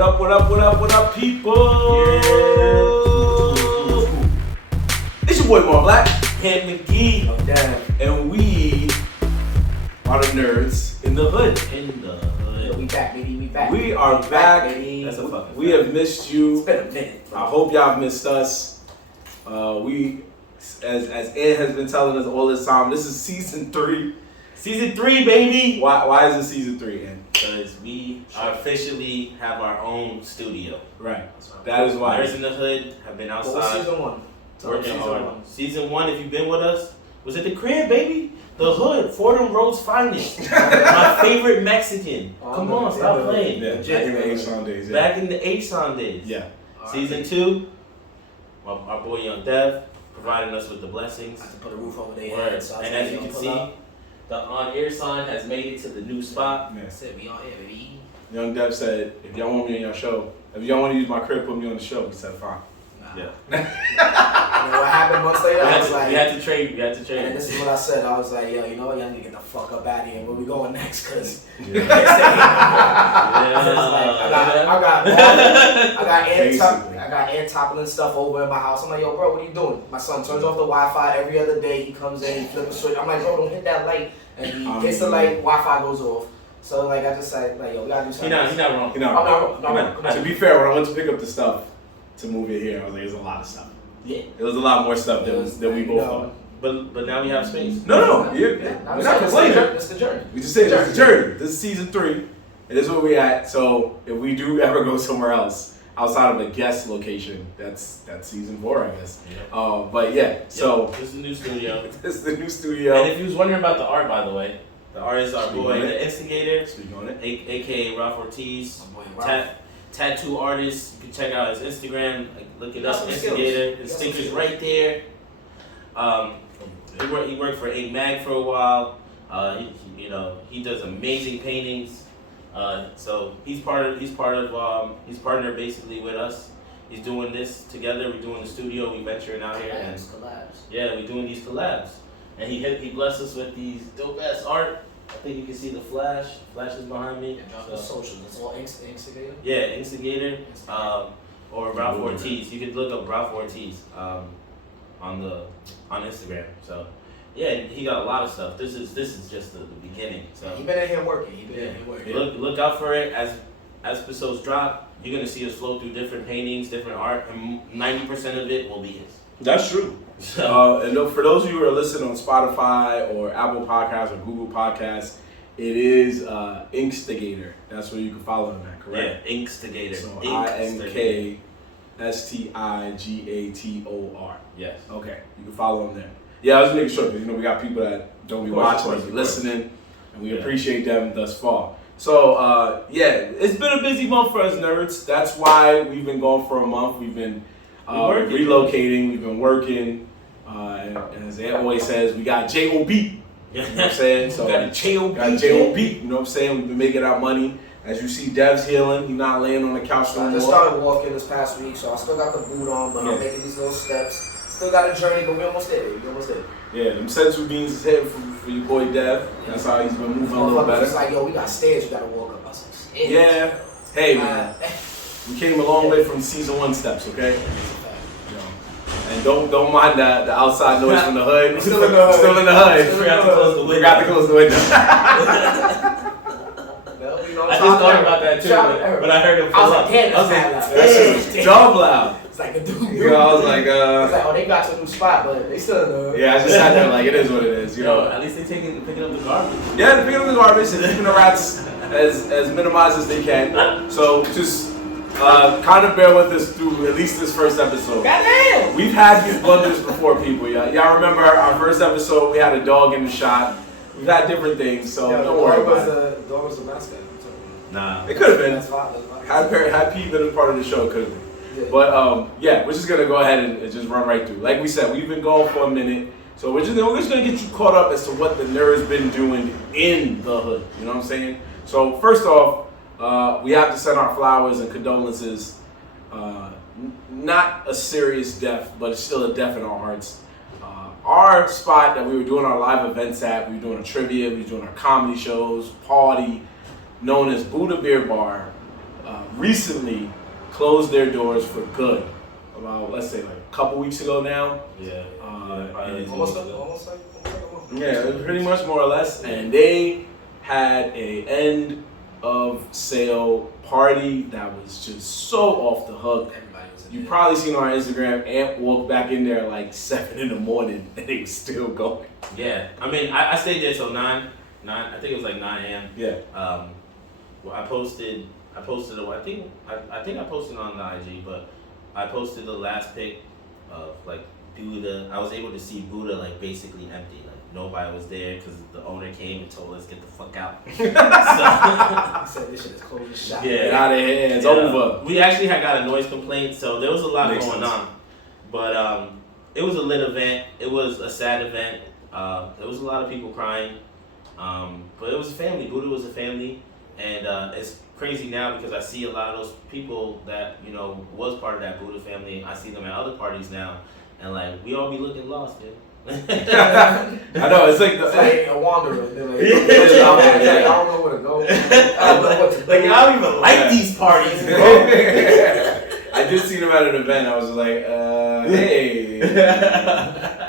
What up, people? It's your boy, Mark Black. Ken McGee. Oh, damn. And we are the Nerdz in the hood. Yo, we back, baby. We are back. baby. That's a fucking We have missed you. It's been a minute, bro. I hope y'all missed us. We, as Ed has been telling us all this time, this is season 3. Season 3, baby. Why is it season 3, Ed? Because we officially have our own studio. Right. That is why. Nerdz in the Hood have been What was outside season 1? working hard. Season 1, if you've been with us, was at the crib, baby. The Hood, Fordham Road's finest. My favorite Mexican. Come on, stop playing. Yeah, back in the H-Son days. Yeah. Back in the H-Son days. Yeah. Season 2, our boy Young Dev providing us with the blessings. I have to put a roof over their Word. head. So And as you can see, the on-air sign has made it to the new spot. Yeah. That's it. We on air, baby. Young Dev said, if y'all want me on your show, if y'all want to use my crib, put me on the show. He said, fine. Nah. Yeah. You know what happened months later? I was like, we had to trade. and this is what I said. I was like, yo, you know what? Y'all need to get the fuck up out of here. Where we going next? Because Yeah. I got air toppling stuff over in my house. I'm like, yo, bro, what are you doing? My son turns off the Wi-Fi every other day. He comes in, he flips a switch. I'm like, bro, don't hit that light. And he hits the light, Wi-Fi goes off. So like, I just said, like, yo, we gotta do something. He's not wrong. You know, I'm not wrong. Come on. to be fair, when I went to pick up the stuff to move it here, I was like, there's a lot of stuff. Yeah. There was a lot more stuff than we both thought. But now we have space. No. Yeah. We're not complaining. It's the journey. We just said it's the journey. This is season 3. And this is where we at. So if we do ever go somewhere else outside of a guest location, that's season 4, I guess. Yeah. But yeah, so this is the new studio. this is the new studio. And if you was wondering about the art, by the way, the art is our Speak boy, on it. the Instigator, Speak on it. aka Ralph Ortiz, My boy, Ralph. tattoo artist. You can check out his Instagram. Look it Got up, some Instigator. skills. His Got some stickers skills. right there. He worked for Ink Mag for a while. He does amazing paintings. So he's partnered basically with us. He's doing this together. We're doing the studio. We venturing out here and Collabs. yeah, we're doing these collabs. And he blessed us with these dope ass art. I think you can see the flash. Flash is behind me. Yeah, drop the social. It's all Instigator. Yeah, Instigator. Or Ralph Ortiz. You could look up Ralph Ortiz on Instagram. So yeah, he got a lot of stuff. This is just the beginning. So He been in here working. look out for it as episodes drop. You're gonna see us flow through different paintings, different art, and 90% of it will be his. That's true. So, And for those of you who are listening on Spotify or Apple Podcasts or Google Podcasts, it is Inkstigator. That's where you can follow him at, correct? yeah, Inkstigator. So Inkstigator. INKSTIGATOR. Yes. Okay, you can follow him there. Yeah, I was making sure because we got people that don't be watching, of be course. listening, and we Yeah. appreciate them thus far. So it's been a busy month for us nerds. That's why we've been going for a month. We've been relocating. We've been working. And as Ed always says, we got JOB. You know what I'm saying? So got a JOB. Got JOB. You know what I'm saying? We've been making our money. As you see, Dev's healing. He's not laying on the couch no I more. just started walking this past week, so I still got the boot on, but Yeah. I'm making these little steps. Still got a journey, but we almost there, baby. We almost there. Yeah, them sensu beans is hitting for your boy Dev. That's how he's been moving a little better. It's like, yo, we got stairs you gotta walk up. I was like, stairs? Yeah. Hey, man. We came a long way from season 1 steps, okay? And don't mind the outside noise from the hood. We're still in the hood. Still in the hood. Forgot to close the window. Forgot to close the window. No, you know, I just thought about that too, but I heard him. I was like, damn, that's I loud. That's dumb loud. It's like a dude. You know, I was like, It's like, oh, they got to a new spot, but they still in the hood. yeah, I just sat there like it is what it is, you know. At least they picking up the garbage. Yeah, they're picking up the garbage and keeping the rats as minimized as they can. So just kind of bear with us through at least this first episode. Goddamn! We've had these blunders before, people. Y'all remember our first episode? We had a dog in the shot. We've had different things, so don't worry about it. The dog was the mascot. Nah. It could have been. That's fine. Had Pete been a part of the show, it could have been. Yeah. But yeah, we're just gonna go ahead and just run right through. Like we said, we've been going for a minute, so we're just gonna get you caught up as to what the Nerdz been doing in the hood. You know what I'm saying? So first off, we have to send our flowers and condolences. Not a serious death, but it's still a death in our hearts. Our spot that we were doing our live events at, we were doing a trivia, we were doing our comedy shows, party, known as Buddha Beer Bar, recently closed their doors for good. About, let's say, like a couple weeks ago now. Yeah. Almost like a month. Yeah, it was pretty much more or less. And they had a end of sale party that was just so off the hook. You probably seen on our Instagram, Amp walked back in there like 7 in the morning and they was still going. Yeah, I mean, I stayed there till 9, I think it was like 9 a.m. Yeah. Well, I posted, I think I posted on the IG, but I posted the last pic of like Buddha. I was able to see Buddha like basically empty. Like nobody was there because the owner came and told us get the fuck out. So, He said this shit is closed shop. Yeah. Get out of here, it's over. We actually had got a noise complaint, so there was a lot going on. But it was a lit event. It was a sad event. There was a lot of people crying. But it was a family. Buddha was a family. And it's crazy now because I see a lot of those people that, you know, was part of that Buddha family. I see them at other parties now. And like, we all be looking lost, dude. I know, it's like a wanderer. They're like, I don't know where to go. I don't know what to do. Like, I don't even like these parties, bro. I did see them at an event. I was just like, hey.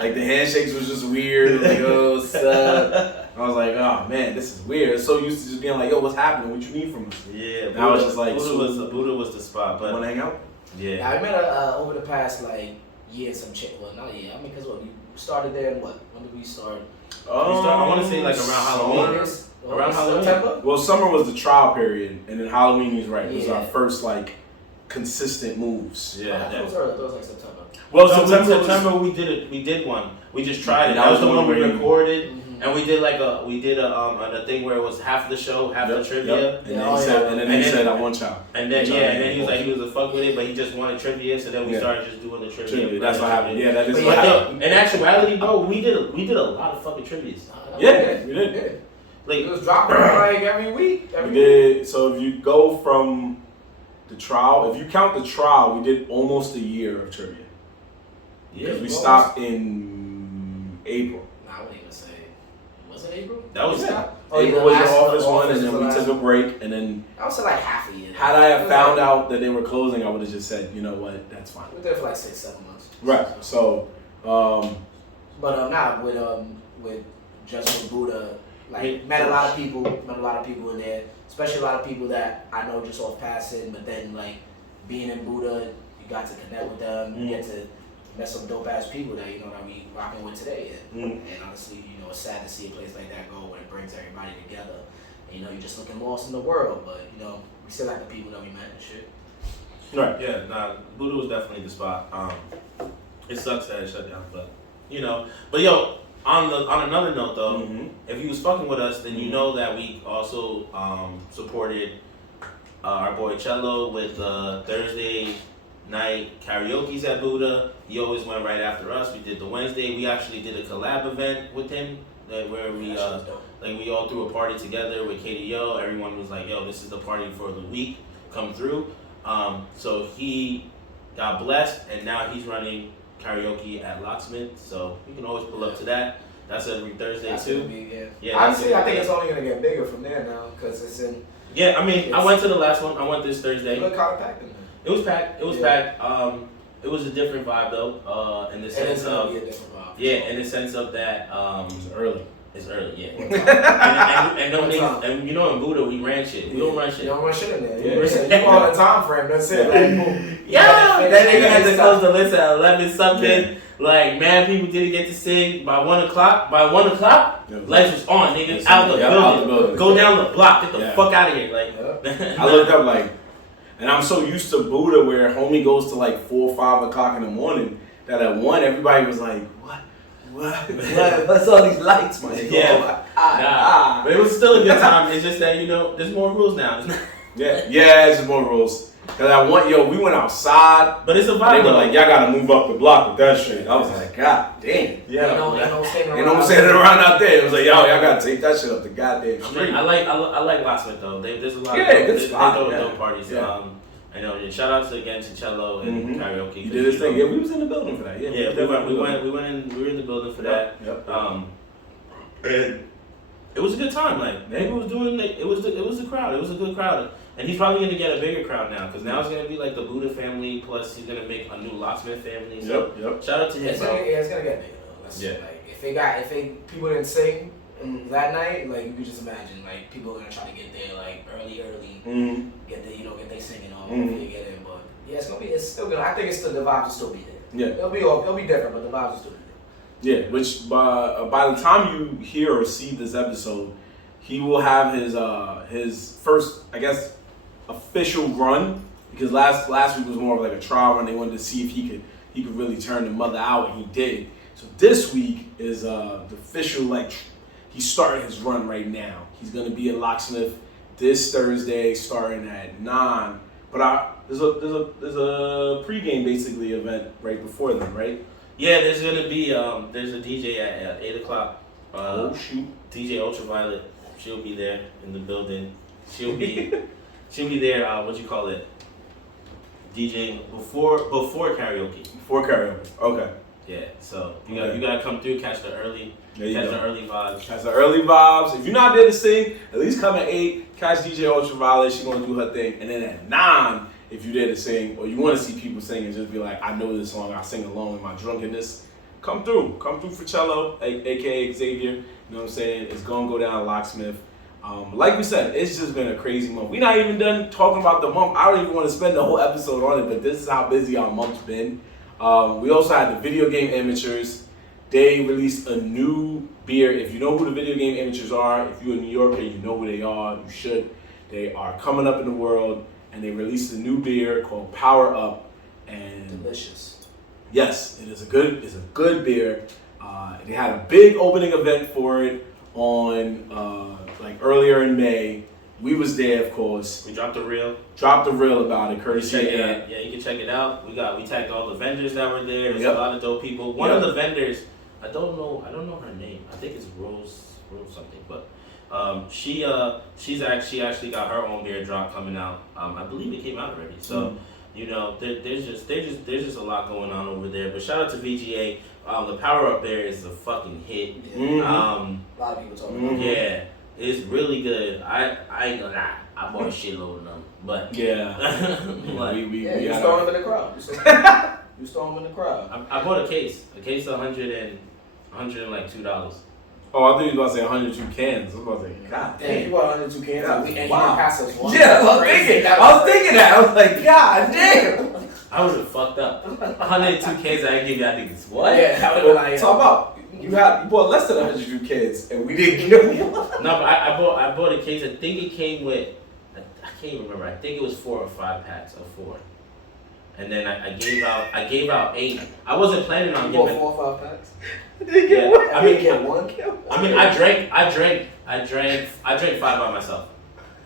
Like the handshakes was just weird. Like, oh, what's up? I was like, oh man, this is weird. So used to just being like, yo, what's happening? What you need from us? Yeah, and I was just like, Buddha was the spot. But want to hang out? Yeah. I met over the past like year some chick. Well, not a year. I mean, because we started there in what? When did we start? I want to say like around Halloween. Around Halloween. September? Well, summer was the trial period, and then Halloween, he's right. It was Yeah. our first like consistent moves. Yeah. It was early. It was like September. Well, September we did one. We just tried it. That was the one we recorded. And we did a thing where it was half the show, half the trivia. And then he said, I want y'all. And then he was like, he was a fuck with it, but he just wanted trivia. So then we started just doing the trivia. That's what happened. Yeah, that is but what happened. In actuality, bro, we did a lot of fucking trivias. Yeah, we did. Yeah. Like, it was dropping like every week. We did. So if you go from the trial, if you count the trial, we did almost a year of trivia. Because we stopped in April. Nah, I wouldn't even say. Was it April? That was April was the office one, and then we took a break, and then I would say like half a year. had I have found out that they were closing, I would have just said, you know what, that's fine. We were there for like 6-7 months. Right. So, but with just with Buddha, like met a lot of people in there, especially a lot of people that I know just off passing. But then like being in Buddha, you got to connect with them, you get to met some dope ass people that that we rocking with today. And honestly, it's sad to see a place like that go when it brings everybody together. And, you're just looking lost in the world, but we still like the people that we met and shit. right. Yeah, nah, Buddha was definitely the spot. It sucks that it shut down, but But yo, on another note though, if you was fucking with us, then you know that we also supported our boy Cello with Thursday night karaoke's at Buddha. He always went right after us. We did the Wednesday. We actually did a collab event with him where we we all threw a party together with KDO. Everyone was like, yo, this is the party for the week. Come through. So he got blessed, and now he's running karaoke at Locksmith. So you can always pull up to that. That's every Thursday too. Yeah. Honestly, I think it's only gonna get bigger from there now because it's in. Yeah, I mean, I went to the last one. I went this Thursday. Look how packed in there. It was packed. It was packed. It was a different vibe though. In the sense of a different vibe. Yeah, in the sense of that. It's early. It's early, yeah. and no niggas, and in Buddha we ran shit. We don't run shit. You don't run shit in there. Yeah. You on a time frame. That's it. Like, boom. Yeah, that nigga had to close the list at 11 something. Yeah. Like, man, people didn't get to sing by 1 o'clock. By 1 o'clock, lights was on, nigga. Out the building. Go down the block. Get the fuck out of here. Like, I looked up like, and I'm so used to Buddha where homie goes to like 4 or 5 o'clock in the morning that at 1 everybody was like, what's all these lights, man? Yeah. But it was still a good time. It's just that, there's more rules now. Yeah, it's just more rules. Cause we went outside. But it's a vibe. They were like, y'all gotta move up the block with that shit. I was like, God damn. Yeah. Ain't no standing around out there. It was like, y'all gotta take that shit up the goddamn street. I like Locksmith though. There's a lot of good spot. dope parties. Yeah. I know. Shout outs again to Cello and karaoke. He did his thing. Yeah, we was in the building for that. Yeah, we were in the building for that. Yep. And It was a good time. Like people was doing it was a crowd. It was a good crowd. And he's probably gonna get a bigger crowd now because now it's gonna be like the Buddha family plus he's gonna make a new Locksmith family. So shout out to him. It's gonna get bigger though. Like if people didn't sing that night, like you could just imagine like people are gonna try to get there like early, get there, get they singing on, hopefully get in. But yeah, it's still gonna. I think the vibes will still be there. Yeah, it'll be different, but the vibes will still be there. Yeah, which by the time you hear or see this episode, he will have his first, I guess, official run, because last week was more of like a trial run. They wanted to see if he could really turn the mother out, and he did. So this week is the official, like, he's starting his run right now. He's gonna be a Locksmith this Thursday, starting at 9. But there's a pregame basically event right before then, right? Yeah, there's gonna be there's a DJ at 8 o'clock. Oh shoot! DJ Ultraviolet, she'll be there in the building. She'll be there. What you call it? DJing before karaoke. Before karaoke. Okay. Yeah. So you gotta come through, catch the early vibes. Catch the early vibs. If you're not there to sing, at least come at 8. Catch DJ Ultraviolet. She's gonna do her thing, and then at 9. If you're there to sing, or you want to see people sing and just be like, I know this song, I sing along in my drunkenness, come through for Cello, aka Xavier. You know what I'm saying? It's gonna go down Locksmith. Like we said, it's just been a crazy month. We're not even done talking about the month. I don't even want to spend the whole episode on it, but this is how busy our month's been. We also had the Video Game Amateurs. They released a new beer. If you know who the Video Game Amateurs are, if you're a New Yorker, you know who they are. You should. They are coming up in the world. And they released a new beer called Power Up, and delicious. Yes, it's a good beer. They had a big opening event for it on like earlier in May. We was there, of course. We dropped a reel about it, courtesy. Yeah, you can check it out. We tagged all the vendors that were there. There's a lot of dope people. One of the vendors, I don't know her name. I think it's Rose something, but. She actually got her own beer drop coming out. I believe it came out already. So, there's just a lot going on over there. But shout out to VGA. The Power Up beer is a fucking hit. Yeah. A lot of people talking about it. Yeah, it's really good. I ain't gonna lie. I bought a shitload of them, but yeah, you stole them in the crowd. You stole them in the crowd. I bought a case of $102. Oh, I thought you were about to say 102 cans. I was about to say, God damn. You bought 102 cans and you didn't pass us one. Yeah, I was thinking that. I was like, God damn. I would have fucked up. 102 cans, I didn't give you, I think it's what? Yeah, that would have been talk about, you bought less than 102 cans and we didn't give you one. No, but I bought a case, I think it came with, I can't even remember, I think it was 4 or 5 packs of 4. And then I gave out 8. I wasn't planning on giving 4 or 5 packs. Did you get one? I mean, get one. I mean, I drank 5 by myself.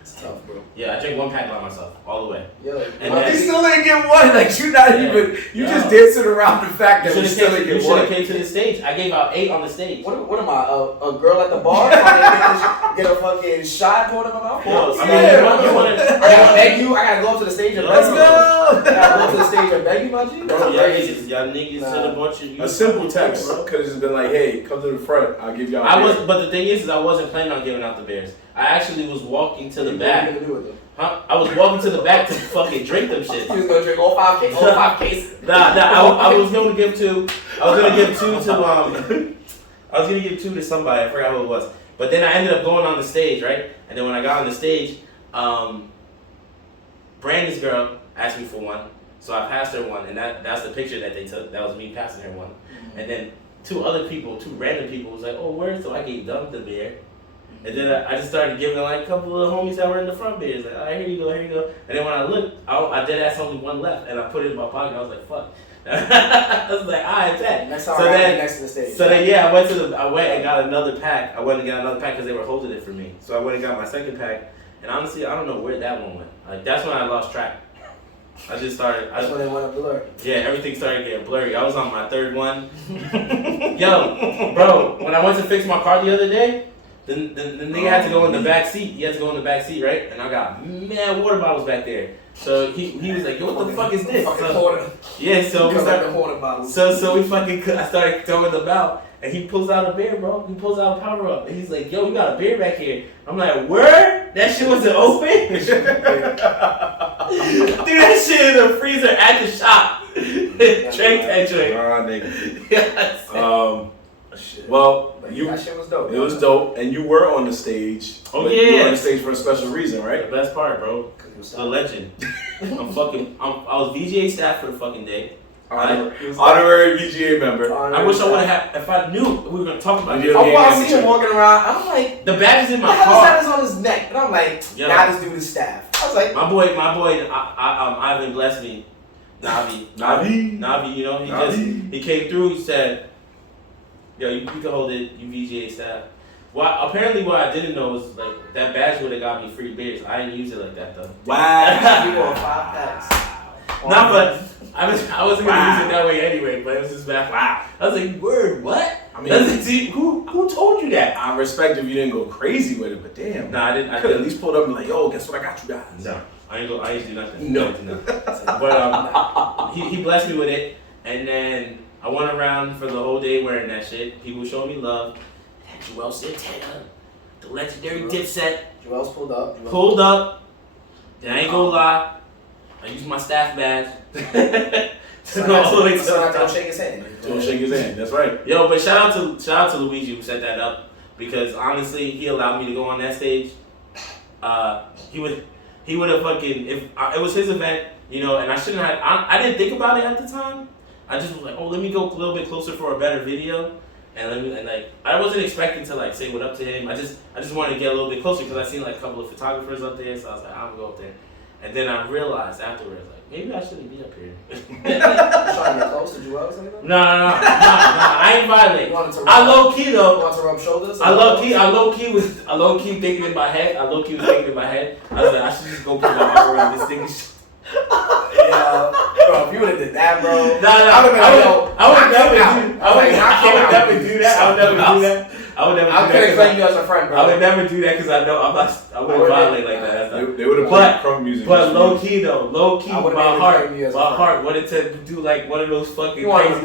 It's tough, bro. Yeah, I drank 1 pack by myself all the way. Yo, and you still didn't get one. Like you not even. You just dancing around the fact that you still didn't get one. You should have came to the stage. I gave out 8 on the stage. What am I? A girl at the bar trying to get a fucking shot poured in my mouth? Yo, I mean, you wanted. I gotta beg you. I gotta go up to the stage and beg you. I gotta go up to the stage and beg you, my G. Bro, y'all niggas should have bought you. A simple text could have just been like, "Hey, come to the front. I'll give y'all." But the thing is I wasn't planning on giving out the beers. I actually was walking to the back. What are you gonna do with them? Huh? I was walking to the back to fucking drink them shit. You was gonna drink all 5 cases. I was gonna give 2. I was gonna give 2 to I was gonna give 2 to somebody. I forgot who it was. But then I ended up going on the stage, right? And then when I got on the stage, Brandon's girl asked me for one, so I passed her one, and that's the picture that they took. That was me passing her one. Mm-hmm. And then 2 random people was like, "Oh, word!" So I gave them the beer. And then I just started giving like a couple of homies that were in the front beers. Like, all right, here you go. And then when I looked, I did ask only one left, and I put it in my pocket. I was like, fuck. I was like, all right, bet. Next time next to the stage. So then, yeah, I went and got another pack. I went and got another pack because they were holding it for me. So I went and got my second pack. And honestly, I don't know where that one went. Like, that's when I lost track. I just started. That's when it went blurry. Yeah, everything started getting blurry. I was on my 3rd one. Yo, bro, when I went to fix my car the other day, the nigga had to go in the back seat. He had to go in the back seat, right? And I got mad water bottles back there. So he was like, "Yo, what the fuck is this?" So we started. So we fucking. I started throwing them out, And he pulls out a beer, bro. He pulls out a power up. And he's like, yo, you got a beer back here. I'm like, word? That shit wasn't open? Dude, that shit in the freezer at the shop. Drink that joint. Nigga. Yes. Well, that shit was dope. It was dope, and you were on the stage. Oh, but yeah. You were on the stage for a special reason, right? The best part, bro. The legend. I was VGA staff for the fucking day. Honorary VGA member. I wish I would have had, if I knew we were going to talk about this. I see him walking around. I'm like, the badge is in my car. car. Is on his neck. And I'm like, now this dude is staff. I was like, my boy, Ivan blessed me. Navi, you know, he came through, he said, yo, you can hold it, you VGA staff. Well, apparently what I didn't know was, like, that badge would have got me free beers. I didn't use it like that, though. Wow. You want 5 packs. Nah, but I wasn't going to use it that way anyway, but it was just bad. Wow. I was like, word, what? I mean, see, who told you that? I respect if you didn't go crazy with it, but damn. Nah, I didn't. I could at least pulled up and like, yo, guess what I got you guys? No. I ain't do nothing. No. But he blessed me with it, and then I went around for the whole day wearing that shit. People showing me love. That Joel Santana, the legendary Dipset. Joel's pulled up. And I ain't gonna lie, I used my staff badge. So don't shake his hand. Don't shake his hand. That's right. Yo, but shout out to Luigi who set that up, because honestly, he allowed me to go on that stage. He would have fucking, if it was his event, you know, and I shouldn't have. I didn't think about it at the time. I just was like, oh, let me go a little bit closer for a better video, and like I wasn't expecting to like say what up to him. I just wanted to get a little bit closer because I seen like a couple of photographers up there, so I was like, I'm gonna go up there, and then I realized afterwards like maybe I shouldn't be up here. You trying to get close to Joel or something? No, I ain't violent. I low key though. You want to rub shoulders? I low key was thinking in my head. I was like, I should just go put my arm around this thing. Yeah, bro, if you would have did that, bro. I would never do that. I couldn't claim you as a friend, bro. I would never do that because I know I wouldn't violate like that. They would have played crunk music. But low key, my heart wanted to do like one of those fucking crazy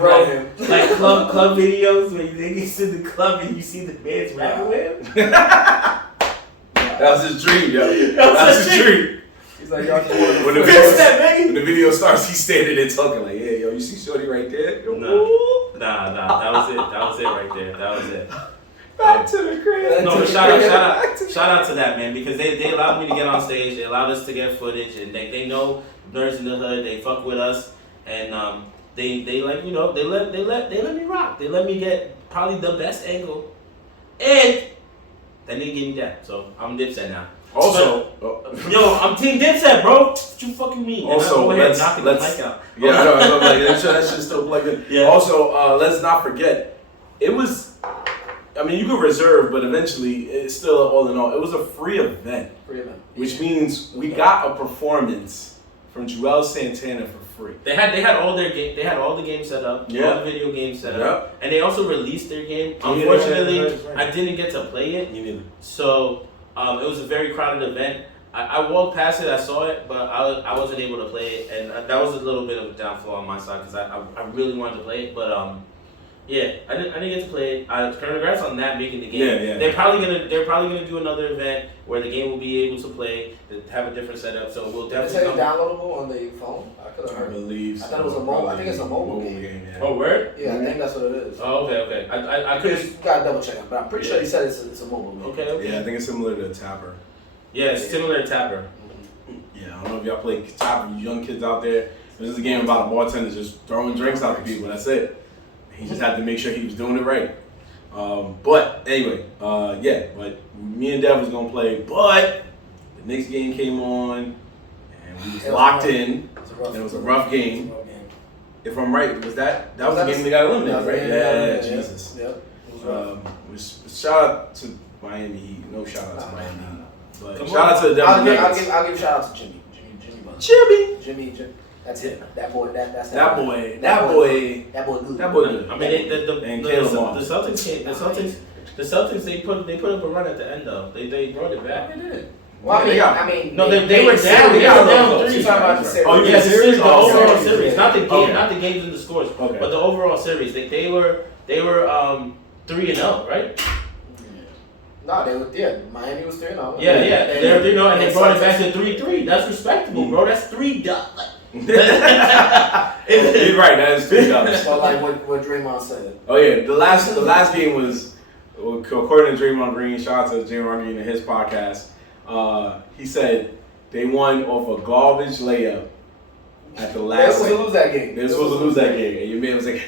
like club videos where you get to the club and you see the bands rapping with him. That was his dream, yo. That's his dream. He's like, y'all just when the video starts, he's standing there talking like, yeah, yo, you see Shorty right there? Nah, that was it right there. That was it. Back to the crib. No, but shout out to that, man, because they allowed me to get on stage. They allowed us to get footage, and they know Nerds in the Hood. They fuck with us, and they like, you know, they let me rock. They let me get probably the best angle, and that nigga gave me that. So I'm Dipset now. Also, yo, I'm Team Dipset, bro. What you fucking mean? Also, let's knocking the mic out. Yeah, I know. I'm like, that shit's still plugged in. Yeah. Also, let's not forget, it was. I mean, you could reserve, but eventually, it's still all in all, it was a free event. Which means we got a performance from Joel Santana for free. They had all the games set up, all the video games set up, and they also released their game. Unfortunately, I didn't get to play it. You neither. So it was a very crowded event. I walked past it, I saw it, but I wasn't able to play it, and that was a little bit of a downfall on my side because I really wanted to play it, but yeah, I didn't get to play it. Congrats on that, making the game. Yeah. They're probably gonna do another event where the game will be able to play, have a different setup. So we'll definitely. Is it downloadable on the phone? I could have heard. I believe. I thought it was a mobile. I think it's a mobile game. Yeah. Oh, word? Yeah, I think that's what it is. Oh, okay. I could. You gotta double check it, but I'm pretty sure he said it's a mobile game. Okay. Yeah, I think it's similar to Tapper. Yeah, it's similar to Tapper. Yeah, I don't know if y'all play Tapper, you young kids out there. This is a game about a bartender just throwing drinks out to people. That's it. He just had to make sure he was doing it right. But anyway, but me and Dev was gonna play, but the next game came on and we was locked in. It was a rough game. If I'm right, was that was the game that got eliminated, right? Yeah, Jesus. Yep. Shout out to Miami Heat. No shout out to Miami Heat. But shout out to the Denver Nuggets. I'll give shout out to Jimmy. Jimmy. That's it. That boy. That's that boy. Good. That boy good. I mean, the Celtics they put up a run at the end though. They brought it back. They did. Well, they were down. They were down 3. You're talking about the series. Oh, yeah, the overall series, yeah. not the games and the scores, but the overall series. They were 3-0, right? No, they were Miami was 3-0. Yeah, they were 3-0 and they brought it back to 3-3. That's respectable, bro. That's $3. You're right. That is $3. So like what Draymond said. Oh yeah, the last game was, according to Draymond Green. Shout out to Draymond Green and his podcast. He said they won off a garbage layup at the last. They were supposed to lose that game. They were supposed to lose that game, and your man was like,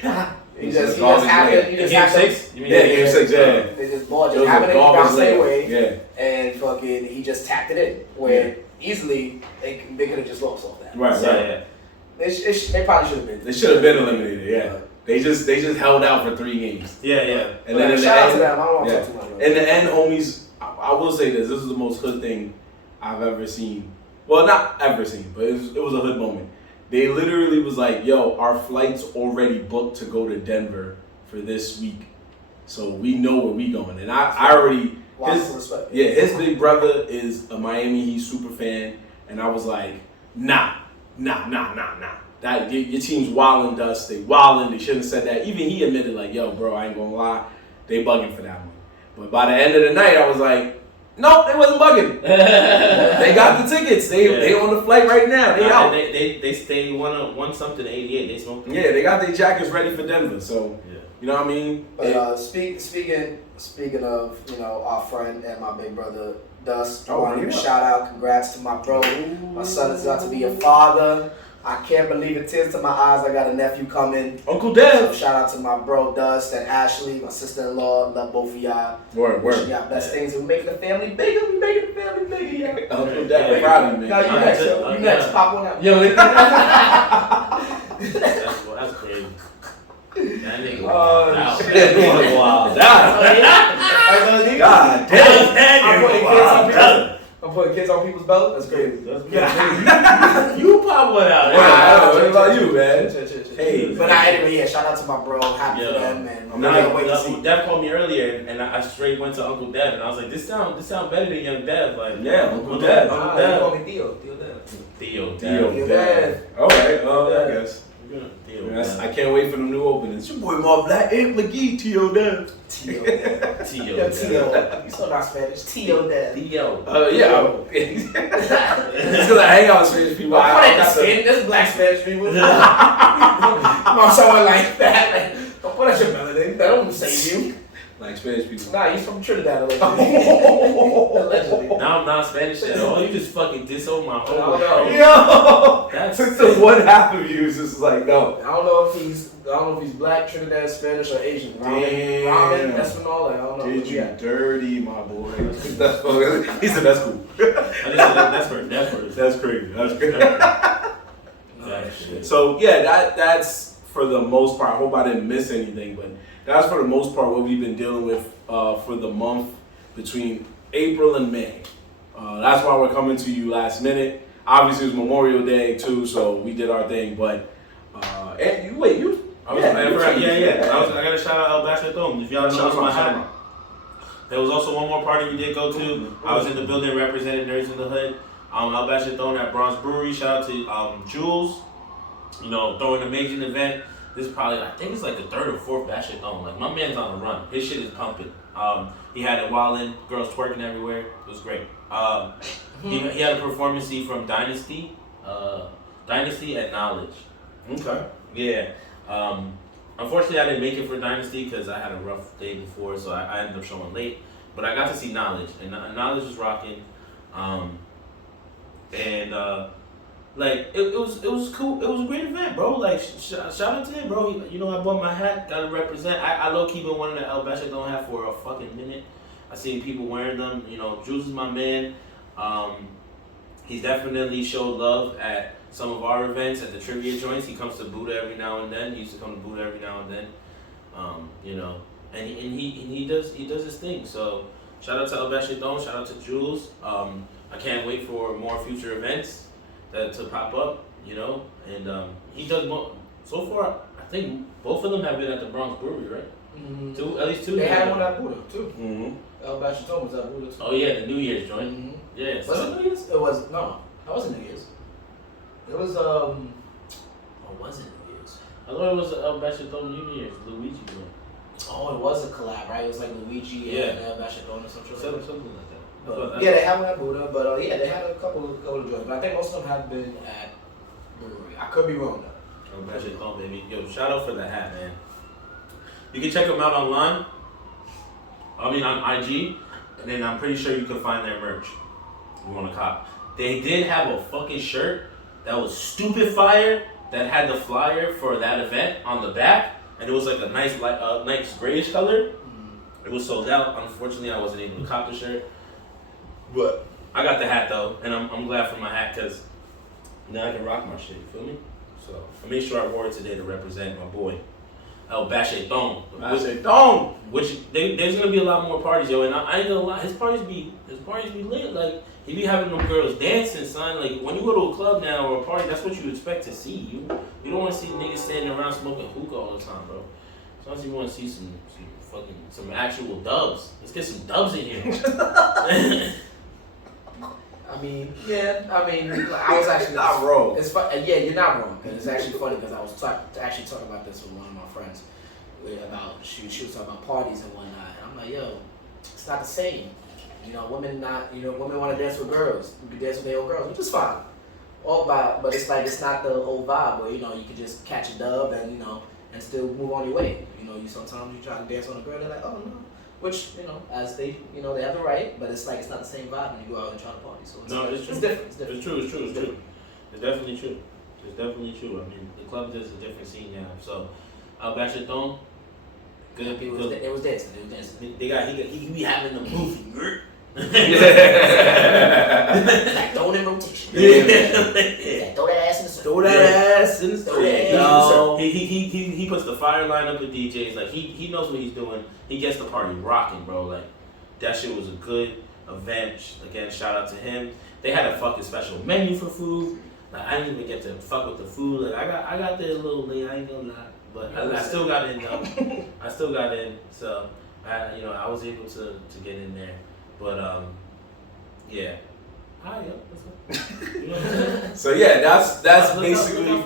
He just happened. Game 6? Yeah, game 6. Yeah. They just ball just happened to bounce away. Yeah. And fucking he just tapped it in where easily they could have just lost off that. Right. So, Right. They probably should have been. They should have been eliminated. Yeah. They just held out for 3 games. Yeah. And then in the shout out end, to them. I don't want to talk too much. in the end, homies, I will say this is the most hood thing I've ever seen. Well, not ever seen, but it was a hood moment. They literally was like, yo, our flight's already booked to go to Denver for this week. So we know where we going. And I already, his big brother is a Miami Heat super fan. And I was like, nah. That your team's wildin' dust. They wildin'. They shouldn't have said that. Even he admitted like, yo, bro, I ain't gonna lie. They bugging for that one. But by the end of the night, I was like, nope, they wasn't bugging. They got the tickets. They on the flight right now. They out. They won something 88. They smoked. Yeah, they got their jackets ready for Denver. So you know what I mean. But speaking of our friend and my big brother Dust, I want to give a shout out. Congrats to my bro. My son is about to be a father. I can't believe it. Tears to my eyes. I got a nephew coming. Uncle Dev. So shout out to my bro Dust and Ashley, my sister-in-law. Love both of y'all. Word. We got best things. We're making the family bigger. We making the family bigger. Yeah. Uncle Dev, proud of me. Now you next. You next. Pop one out. Yo. That's crazy. That nigga Wow. God damn. I'm putting kids on people's belt. That's crazy. You pop one out. What about you, man? Hey. But anyway, shout out to my bro. Happy for them, man. I'm not wait to see. Dev called me earlier, and I straight went to Uncle Dev, and I was like, this sound better than Young Dev. Like, yeah, Uncle Dev. Uncle Dev. Call me Theo Dev. All right. I guess. Theo. Yes, I can't wait for them new openings. Your boy, my Black Ink McGee, Theo Dev. Theo. You still not Spanish. Theo Dev. Yeah. It's because I hang out with Spanish people. There's black Spanish people. I'm someone like that. Like, don't put that your melody. That don't save you. Like Spanish people. Nah, he's from Trinidad, allegedly. Now I'm not Spanish at all. You just fucking disown my whole Yo! That's the one half of you is just like, no. I don't know if he's black, Trinidad, Spanish, or Asian. Ramen, that's from all that. I don't know. Did you dirty, my boy? He said that's cool. That's crazy. So yeah, that's for the most part. I hope I didn't miss anything, but that's for the most part what we've been dealing with for the month between April and May. That's why we're coming to you last minute. Obviously, it was Memorial Day too, so we did our thing. But and you. I gotta shout out El Bachatón. If y'all know my hat. There was also one more party we did go to. I was in the building representing Nerdz in the Hood. El Bachatón at Bronx Brewery. Shout out to Jules. Throwing an amazing event. This is probably, I think it's like the 3rd or 4th Bachatón. Like, my man's on the run. His shit is pumping. He had it wildin', girls twerking everywhere. It was great. He had a performance from Dynasty and Knowledge. Okay. Yeah. Unfortunately, I didn't make it for Dynasty because I had a rough day before, so I ended up showing late. But I got to see Knowledge, and Knowledge was rocking. Like it was cool. It was a great event, bro. Like shout out to him, bro. I bought my hat. Gotta represent. I low key been wanting the El Bachatón hat for a fucking minute. I seen people wearing them. Jules is my man. He's definitely showed love at some of our events at the trivia joints. He comes to Buddha every now and then. He used to come to Buddha every now and then. And he does his thing. So shout out to El Bachatón. Shout out to Jules. I can't wait for more future events to pop up, and he does so far. I think both of them have been at the Bronx Brewery, right? Mm-hmm. At least two. They had one at Buddha too. Mm-hmm. El Bachatón was at Buddha too. Oh yeah, the New Year's joint. Mm-hmm. Yeah. Was it New Year's? It was no. That wasn't New Year's. It was Or was it New Year's? I thought it was El Bachatón New Year's Luigi joint. Oh, it was a collab, right? It was like Luigi and Bashadon or something like that. Something like that. But, yeah, they had one at Buddha, but they had a couple of joints. But I think most of them have been at Brewery. I could be wrong though. Oh, Bashadon, baby. Yo, shout out for the hat, man. You can check them out online. On IG, and then I'm pretty sure you can find their merch. You want to cop? They did have a fucking shirt that was stupid fire that had the flyer for that event on the back, and it was like a nice grayish color. It was sold out. Unfortunately, I wasn't able to cop the shirt, but I got the hat though, and I'm glad for my hat because now I can rock my shit. You feel me? So I made sure I wore it today to represent my boy. El Bashadon. Which there's gonna be a lot more parties, yo, and I ain't gonna lie, his parties be lit. Like he be having them girls dancing, son. Like when you go to a club now or a party, that's what you expect to see. You don't want to see niggas standing around smoking hookah all the time, bro. Sometimes you want to see some actual dubs. Let's get some dubs in here. I was actually not wrong. It's fun. Yeah, you're not wrong. And it's actually funny because I was actually talking about this with one of my friends about she was talking about parties and whatnot, and I'm like, yo, it's not the same. Women want to dance with girls. You can dance with their own girls, which is fine. But it's like it's not the old vibe where you can just catch a dub and and still move on your way. Sometimes you try to dance on a girl, they're like, oh no. Which, as they have the right, but it's like it's not the same vibe when you go out and try to party. So it's true. It's different. It's true. It's definitely true. I mean, the club is a different scene now. So, El Bashadon, good. It was dancing. He be having the movie. Like throwing in rotation. Throw that ass in the street. No. He puts the fire line up with DJs. Like he knows what he's doing. He gets the party rocking, bro. Like that shit was a good event. Again, shout out to him. They had a fucking special menu for food. Like I didn't even get to fuck with the food. Like I got there a little late. I ain't gonna lie, but I still got in though. I still got in. So I was able to get in there. But yeah. Hi, yo. So yeah, that's basically.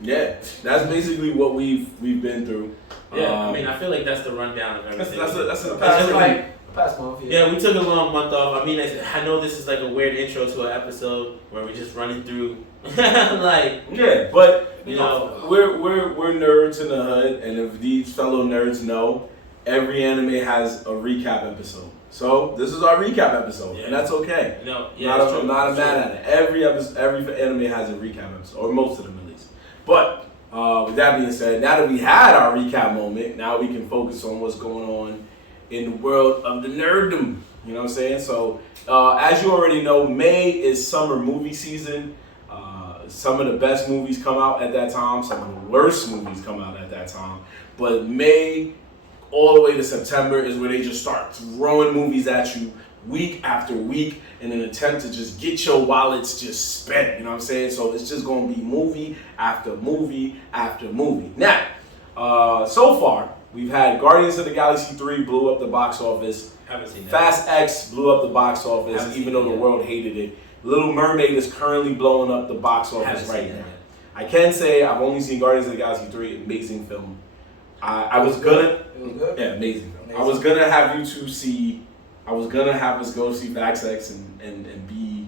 Yeah, that's basically what we've been through. Yeah, I feel like that's the rundown of everything. That's past month. Yeah, we took a long month off. I mean, I know this is like a weird intro to an episode where we're just running through, like. Yeah, but we're nerds in the hood, and if these fellow nerds know, every anime has a recap episode. So this is our recap episode, and that's okay. Not mad at it. Every anime has a recap episode, or most of them at least. But with that being said, now that we had our recap moment, now we can focus on what's going on in the world of the nerddom. You know what I'm saying? So as you already know, May is summer movie season. Some of the best movies come out at that time. Some of the worst movies come out at that time. But May all the way to September is where they just start throwing movies at you week after week in an attempt to just get your wallets just spent. You know what I'm saying? So it's just going to be movie after movie after movie. Now, so far, we've had Guardians of the Galaxy 3 blew up the box office. Haven't seen that. Fast X blew up the box office, even though the world hated it. Little Mermaid is currently blowing up the box office right now. I can say I've only seen Guardians of the Galaxy 3, amazing film. I was gonna. It was good. Yeah, amazing. I was gonna have you two see. I was gonna have us go see Fast X and be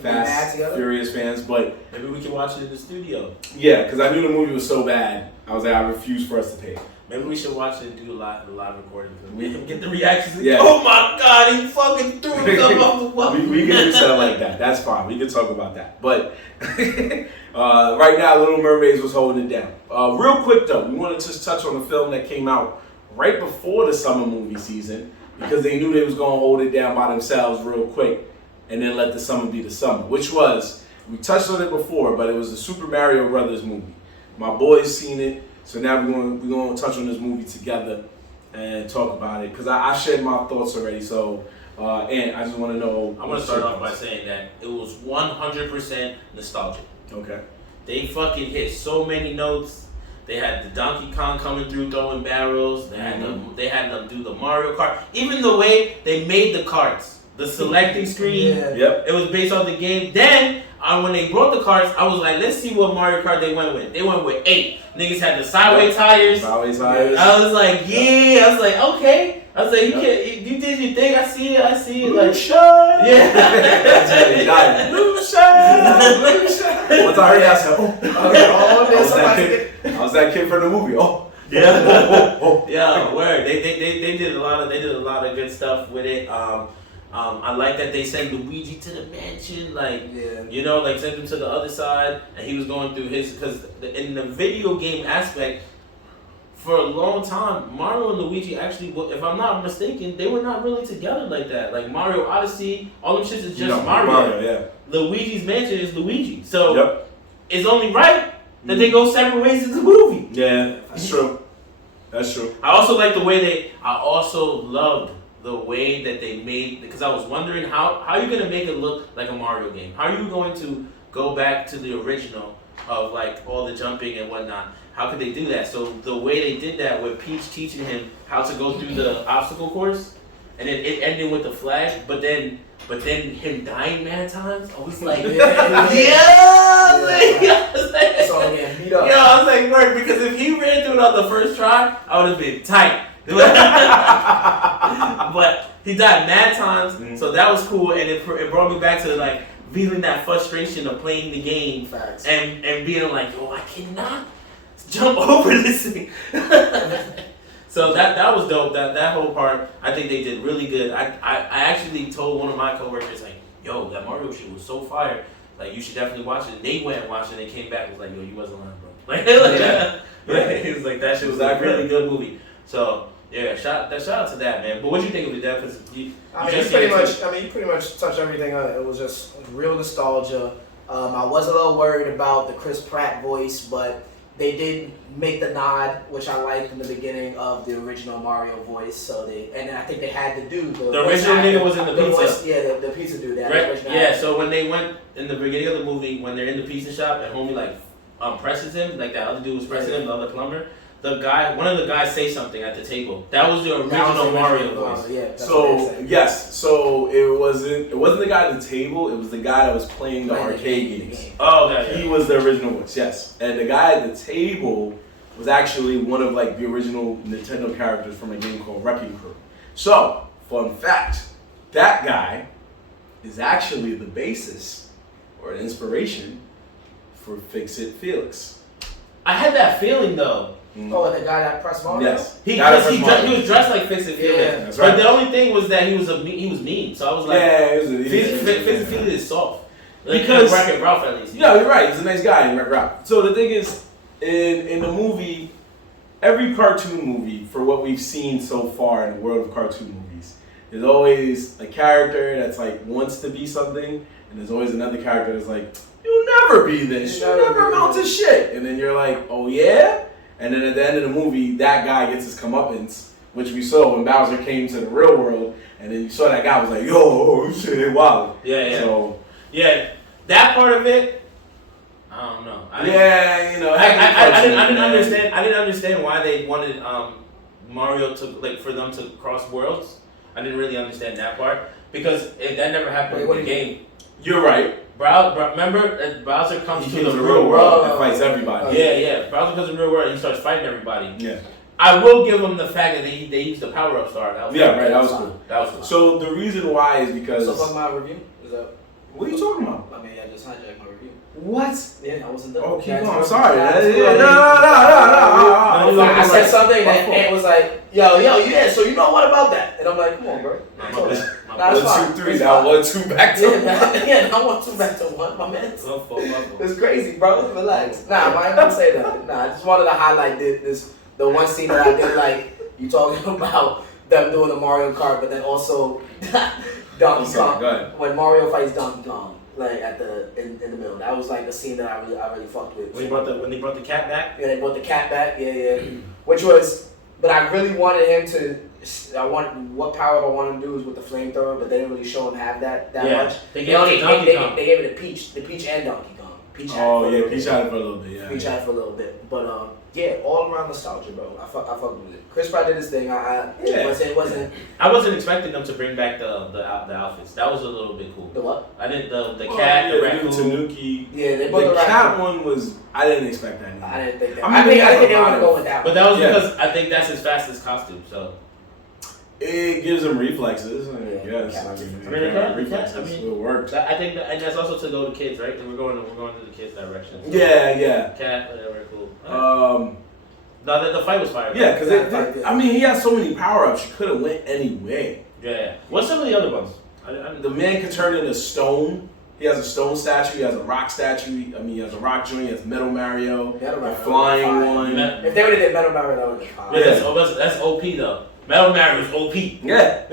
Fast Furious fans, but maybe we can watch it in the studio. Yeah, because I knew the movie was so bad. I was like, I refused for us to pay. Maybe we should watch it and do a live recording. We can get the reactions. Yeah. Oh my God, he fucking threw himself off the wall. We can do something like that. That's fine. We can talk about that. But right now, Little Mermaids was holding it down. Real quick though, we wanted to just touch on the film that came out right before the summer movie season because they knew they was going to hold it down by themselves real quick and then let the summer be the summer, which was, we touched on it before, but it was the Super Mario Brothers movie. My boys seen it. So now we're going to touch on this movie together and talk about it because I shared my thoughts already. So, and I just want to know. I want to start off by saying that it was 100% nostalgic. Okay. They fucking hit so many notes. They had the Donkey Kong coming through throwing barrels. They had them do the Mario Kart. Even the way they made the carts, the selecting screen. Yeah. Yep. It was based on the game. Then when they brought the carts, I was like, let's see what Mario Kart they went with. They went with 8. Niggas had the sideways tires. Sideways tires. I was like, yeah. I was like, okay. I was like, you did your thing. I see it. Like, shine. Yeah. Blue shine. Once I heard that, I said, I was that kid from the movie. Oh. Yeah. Yeah, word. They did a lot of good stuff with it. I like that they sent Luigi to the mansion, like, you know, like sent him to the other side, and he was going through his, because in the video game aspect, for a long time, Mario and Luigi actually, if I'm not mistaken, they were not really together like that. Like Mario Odyssey, all them shits is just Mario. Yeah. Luigi's mansion is Luigi, so it's only right that they go separate ways in the movie. Yeah, that's true. That's true. I also like the way I also loved the way that they made, because I was wondering how are you gonna make it look like a Mario game? How are you going to go back to the original of like all the jumping and whatnot? How could they do that? So the way they did that with Peach teaching him how to go through the obstacle course, and then it ended with the flag, but then him dying mad times, I was like, So I'm getting beat up. Yo, I was like, work, because if he ran through it on the first try, I would have been tight. But he died mad times, so that was cool, and it brought me back to like feeling that frustration of playing the game. Facts. and being like, yo, I cannot jump over this thing. So that was dope. That whole part, I think they did really good. I actually told one of my coworkers, like, yo, that Mario shit was so fire. Like, you should definitely watch it. And they went and watched it, and they came back and was like, yo, you wasn't lying, bro. Like, he was like, that shit was a really good movie. So yeah, shout out to that, man. But what do you think of it, Dad? Because you pretty much touched everything on it. It was just real nostalgia. I was a little worried about the Chris Pratt voice, but they did make the nod, which I liked in the beginning of the original Mario voice. So and I think they had to do the original nigga was in the pizza. Voice, the pizza dude. Right? Yeah. So when they went in the beginning of the movie, when they're in the pizza shop and homie like presses him, like that other dude was pressing him, the other plumber. One of the guys say something at the table. That was the original Mario voice. Yeah. So yes, so it wasn't the guy at the table. It was the guy that was playing the arcade games. Oh, okay. He was the original voice. Yes, and the guy at the table was actually one of like the original Nintendo characters from a game called Wrecking Crew. So, fun fact, that guy is actually the basis or an inspiration for Fix It Felix. I had that feeling though. Oh, and the guy that pressed Mario? Yes. He was dressed like Fix It Felix. Yeah, that's right. But the only thing was that he was mean. So I was like, Fix It Felix is soft. Because Wreck-It Ralph at least. Yeah, you're right. He's a nice guy in Wreck-It Ralph. So the thing is, in the movie, every cartoon movie, for what we've seen so far in the world of cartoon movies, there's always a character that's like wants to be something, and there's always another character that's like, you'll never be this. You'll never amount to shit. And then you're like, oh yeah? And then at the end of the movie, that guy gets his comeuppance, which we saw when Bowser came to the real world, and then you saw that guy was like, yo, shit, wow. Yeah. So, yeah, that part of it, I don't know. I didn't understand. I didn't understand why they wanted Mario for them to cross worlds. I didn't really understand that part because that never happened in the game. You're right. Remember, Bowser comes to the real world and fights everybody. Yeah. Bowser comes to the real world and he starts fighting everybody. Yeah. I will give them the fact that they used the power-up star. That was cool. That was cool. So the reason why is because... So fuck my review? Is that... What are you talking about? I mean, I just hijacked my review. What? Yeah, I wasn't done. Oh, keep going. I'm sorry. No. I said something and Ant was like, yo, yeah, so you know what about that? And I'm like, come on, bro. One, 2, 3. Now 1, 2 back to 1. Yeah, now 1, 2 back to 1, my man. It's crazy, bro. Relax. Nah, I ain't gonna say that. Nah, I just wanted to highlight the one scene that I did like. You talking about them doing the Mario Kart, but then also Donkey Kong when Mario fights Donkey Kong, like in the middle. That was like the scene that I really fucked with. When they brought the cat back. Yeah, they brought the cat back. Yeah. Which was, but I really wanted him to. What power I wanted him to do is with the flamethrower, but they didn't really show him have that much. They gave it to Donkey Kong. They gave it to Peach and Donkey Kong. Peach had it for a little bit. Peach had it for a little bit. Yeah, Peach had it for a little bit, but yeah, all around nostalgia, bro. I fuck with it. Chris Pratt did his thing. It wasn't. I wasn't expecting them to bring back the outfits. That was a little bit cool. The what? I didn't the cat, the raccoon, Tanuki. Yeah, they brought the cat cat one was. I didn't expect that. Either. I didn't think that. I think they were gonna go with that. But that was because I think that's his fastest costume. So it gives him reflexes. Reflexes. It worked. I think and that's also to go to kids, right? And we're going to the kids direction. So Yeah. Cat, whatever, cool. No, the fight was fire. Yeah, because I mean, he has so many power ups. You could have went any way. Yeah. What's some of the other ones? The man can turn into stone. He has a stone statue. He has a rock statue. He has a rock joint. He has Metal Mario. The flying one. If they would have did Metal Mario, that would have been fine. Yeah, that's OP though. Metal Mario's OP. Yeah.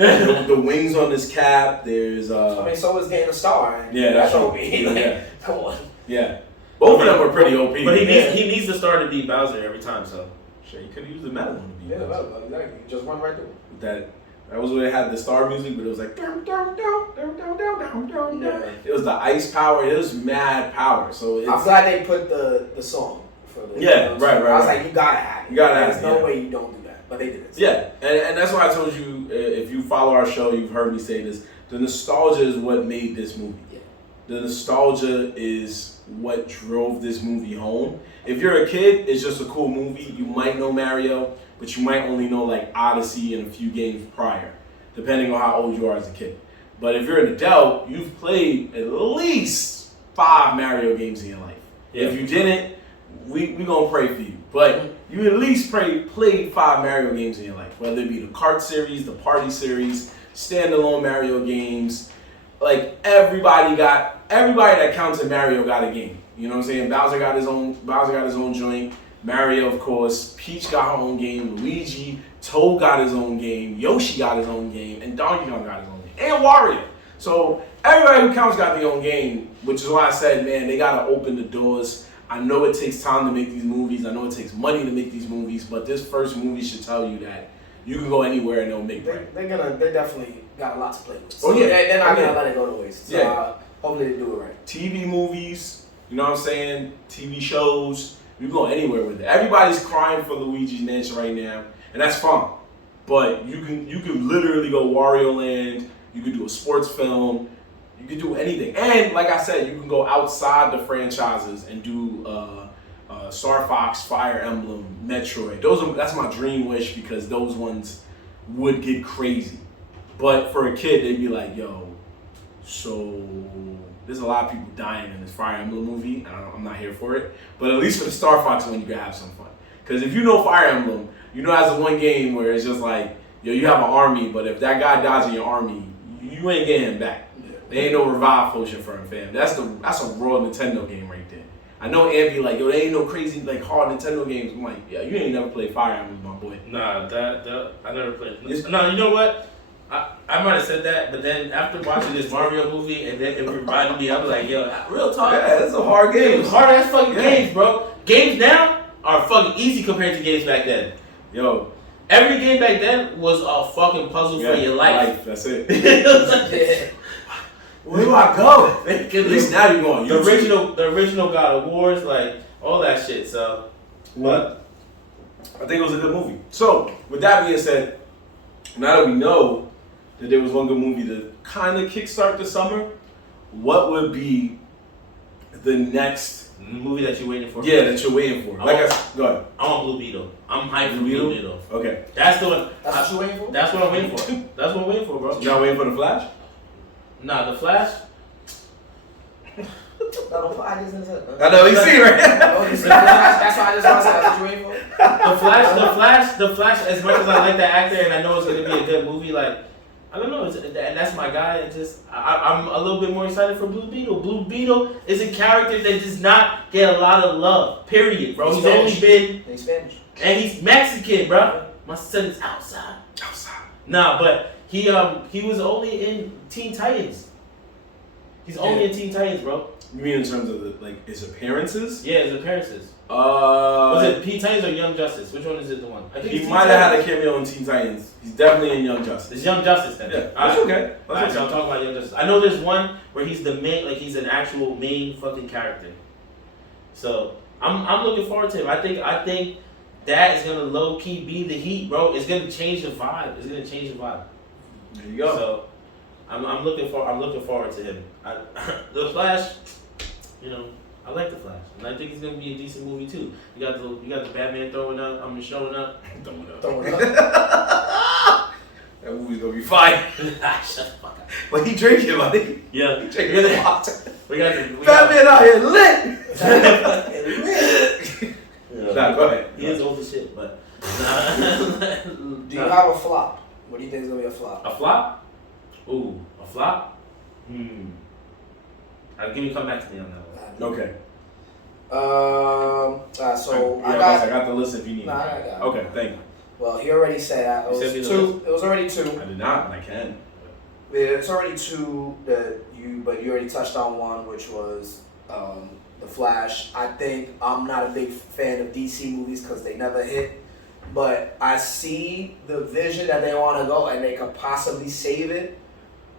the wings on his cap. There's I mean, so is getting a star. Yeah, that's OP. Yeah. Come on. Yeah. Both of them were pretty OP. But he needs the star to beat Bowser every time. So shit, you could have used the metal one to beat Bowser. Bowser. Exactly. You just run right through. That was where it had the star music, but it was like dum, dum, dum, dum, dum, dum, dum, dum. Yeah. It was the ice power. It was mad power. So I'm glad they put the song for the. Right. I was like, you gotta have it. You gotta have it. There's no way you don't do that, but they did it. Yeah, and that's why I told you, if you follow our show, you've heard me say this. The nostalgia is what made this movie. Yeah. The nostalgia is what drove this movie home. If you're a kid, it's just a cool movie. You might know Mario, but you might only know like Odyssey and a few games prior, depending on how old you are as a kid. But if you're an adult, you've played at least 5 Mario games in your life. Yeah. If you didn't, we gonna pray for you. But you at least played 5 Mario games in your life, whether it be the kart series, the party series, standalone Mario games. Like everybody that counts in Mario got a game. You know what I'm saying? Bowser got his own joint. Mario, of course. Peach got her own game. Luigi, Toad got his own game. Yoshi got his own game, and Donkey Kong got his own game, and Wario. So everybody who counts got their own game, which is why I said, man, they gotta open the doors. I know it takes time to make these movies. I know it takes money to make these movies, but this first movie should tell you that you can go anywhere and they'll make bread. They definitely got a lot to play with. So they're not gonna let it go to waste. So yeah. Hopefully they do it right. TV movies, you know what I'm saying? TV shows, you can go anywhere with it. Everybody's crying for Luigi's Mansion right now, and that's fine. But you can literally go Wario Land. You can do a sports film. You can do anything. And like I said, you can go outside the franchises and do Star Fox, Fire Emblem, Metroid. That's my dream wish because those ones would get crazy. But for a kid, they'd be like, yo, so there's a lot of people dying in this Fire Emblem movie. I'm not here for it. But at least for the Star Fox one, you can have some fun. Because if you know Fire Emblem, you know that's the one game where it's just like, yo, you have an army, but if that guy dies in your army, you ain't getting him back. There ain't no revive potion for him, fam. That's a raw Nintendo game right there. I know Ann be like, yo, there ain't no crazy like hard Nintendo games. I'm like, yeah, you ain't never played Fire Emblem, my boy. Nah, that I never played. No, you know what? I might have said that, but then after watching this Mario movie and then it reminded me, I was like, yo, real talk. Yeah, it's a hard game. It's hard ass fucking games, bro. Games now are fucking easy compared to games back then. Yo. Every game back then was a fucking puzzle for your life. That's it. Yeah. Where do I go? At least now you're going. The original God of Wars, like all that shit. So, but I think it was a good movie. So, with that being said, now that we know that there was one good movie to kind of kickstart the summer, what would be the next movie that you're waiting for? Yeah, that you're waiting for. Go ahead. I want Blue Beetle. I'm hyped for Blue Beetle. Okay. That's the one. That's what you're waiting for? That's what I'm waiting for. That's what I'm waiting for, bro. You're not waiting for The Flash? Nah, The Flash. I know, you see, right? That's why I just want to say that's what you're waiting for. The Flash. As much as I like that actor and I know it's gonna be a good movie, like I don't know, and that's my guy. It just I'm a little bit more excited for Blue Beetle. Blue Beetle is a character that does not get a lot of love. Period, bro. He's only been. He's Spanish. And he's Mexican, bro. My son is outside. Nah, but he was only in Teen Titans. He's only in Teen Titans, bro. You mean in terms of his appearances? Yeah, his appearances. Was it Teen Titans or Young Justice? Which one is it? The one? I think he might have had a cameo in Teen Titans. He's definitely in Young Justice. It's Young Justice then. Yeah, that's okay. Alright, so I'm talking about Young Justice. I know there's one where he's the main, like he's an actual main fucking character. So I'm looking forward to him. I think that is gonna low key be the heat, bro. It's gonna change the vibe. There you go. So I'm looking forward to him. The Flash, I like the Flash, and I think it's gonna be a decent movie too. You got the Batman showing up. Throwing up. That movie's gonna be fire. Shut the fuck up. But he drinking, buddy. Yeah, He drinking water. we got the Batman out here lit. Nah, go ahead. He is old as shit, but Do you have a flop? What do you think is gonna be a flop? a flop? Ooh, a flop? Come back to me on that one. Okay. So I got the list if you need Nah, it. I got it. Okay, thank you. Well, he already said that. It You was sent me the two. list? It was already two. I did not, but I can. It's already two but you already touched on one, which was the Flash. I think I'm not a big fan of DC movies because they never hit, but I see the vision that they want to go and they could possibly save it.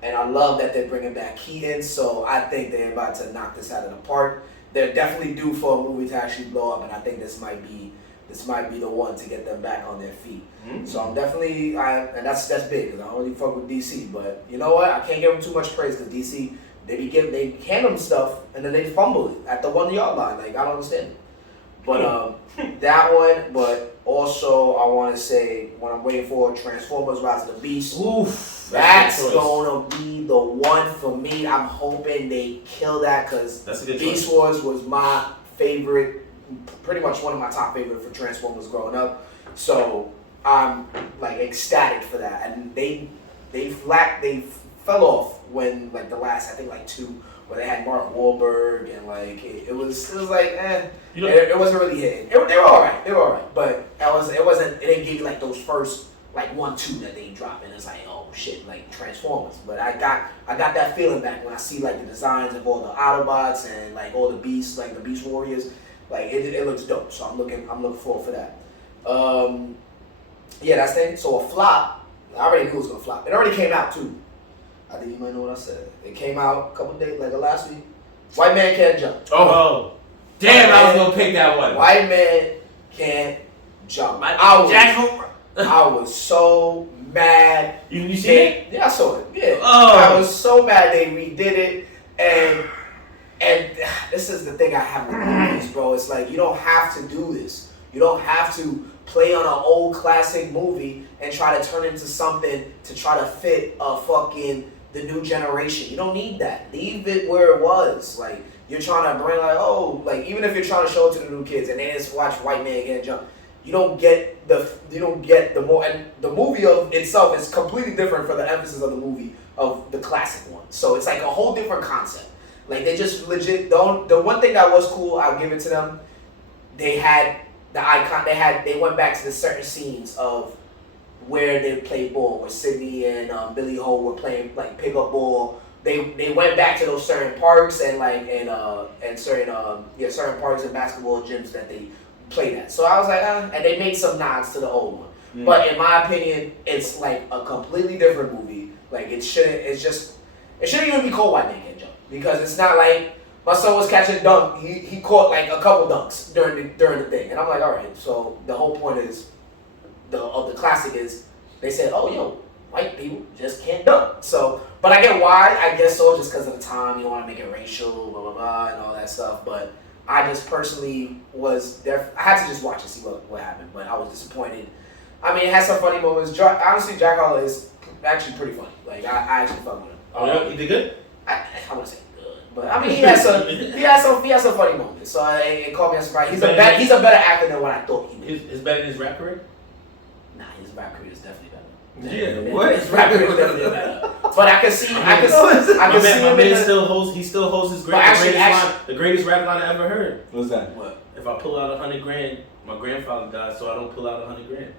And I love that they're bringing back Keaton, so I think they're about to knock this out of the park. They're definitely due for a movie to actually blow up, and I think this might be the one to get them back on their feet. Mm-hmm. So I'm definitely, and that's big because I don't really fuck with DC. But you know what? I can't give them too much praise because DC they hand them stuff and then they fumble it at the 1 yard line. Like I don't understand it. But that one. But also I want to say what I'm waiting for: Transformers: Rise of the Beast. Oof. That's gonna be the one for me. I'm hoping they kill that because Beast Wars was my favorite, pretty much one of my top favorite for Transformers growing up. So I'm like ecstatic for that. And they fell off when like the last I think like two where they had Mark Wahlberg and like it was like it wasn't really hitting. They were all right, but it didn't give you like those first like 1-2 that they dropped and it's like oh shit like Transformers. But I got that feeling back when I see like the designs of all the Autobots and like all the beasts like the Beast Warriors. Like it looks dope, so I'm looking forward for that. Yeah, that's it. So a flop. I already knew it was gonna flop. It already came out too. I think you might know what I said. It came out a couple days, like last week. White Man Can't Jump. Oh, damn! I was gonna pick that one. White Man Can't Jump. I was so mad. You see it? Yeah, I saw it. Yeah. Oh. I was so mad they redid it, and this is the thing I have with movies, bro. It's like you don't have to do this. You don't have to play on an old classic movie and try to turn it into something to try to fit the new generation. You don't need that. Leave it where it was. Like you're trying to bring even if you're trying to show it to the new kids and they just watch White Man Can't Jump, you don't get the more, and the movie of itself is completely different for the emphasis of the movie of the classic one. So it's like a whole different concept. Like they just legit don't. The one thing that was cool, I'll give it to them. They had the icon. They went back to the certain scenes of where they played ball, where Sydney and Billy Ho were playing like pickup ball. They went back to those certain parks and certain parks and basketball gyms that they played at. So I was like, and they made some nods to the old one. Mm. But in my opinion, it's like a completely different movie. Like it shouldn't even be called White Man Can't Jump because it's not like my son was catching dunk. He caught like a couple dunks during the thing, and I'm like, all right. So the whole point is the classic is they said, oh yo, white people just can't dunk. So, but I get why. I guess so, just because of the time you want to make it racial, blah blah blah, and all that stuff. But I just personally I had to just watch and see what happened, but I was disappointed. I mean, it has some funny moments. Honestly, Jack Harlow is actually pretty funny. Like I actually fuck with him. Oh yeah, he did good. I wouldn't say good, but I mean he has some funny moments. So it caught me a surprise. He's a better actor than what I thought he was. Is better than his rap career? Nah, his rap career is definitely better. Yeah, what? His rap career is definitely better. But I can see him. My man still holds his the greatest rap line I ever heard. What's that? What? If I pull out $100,000, my grandfather died, so I don't pull out $100,000.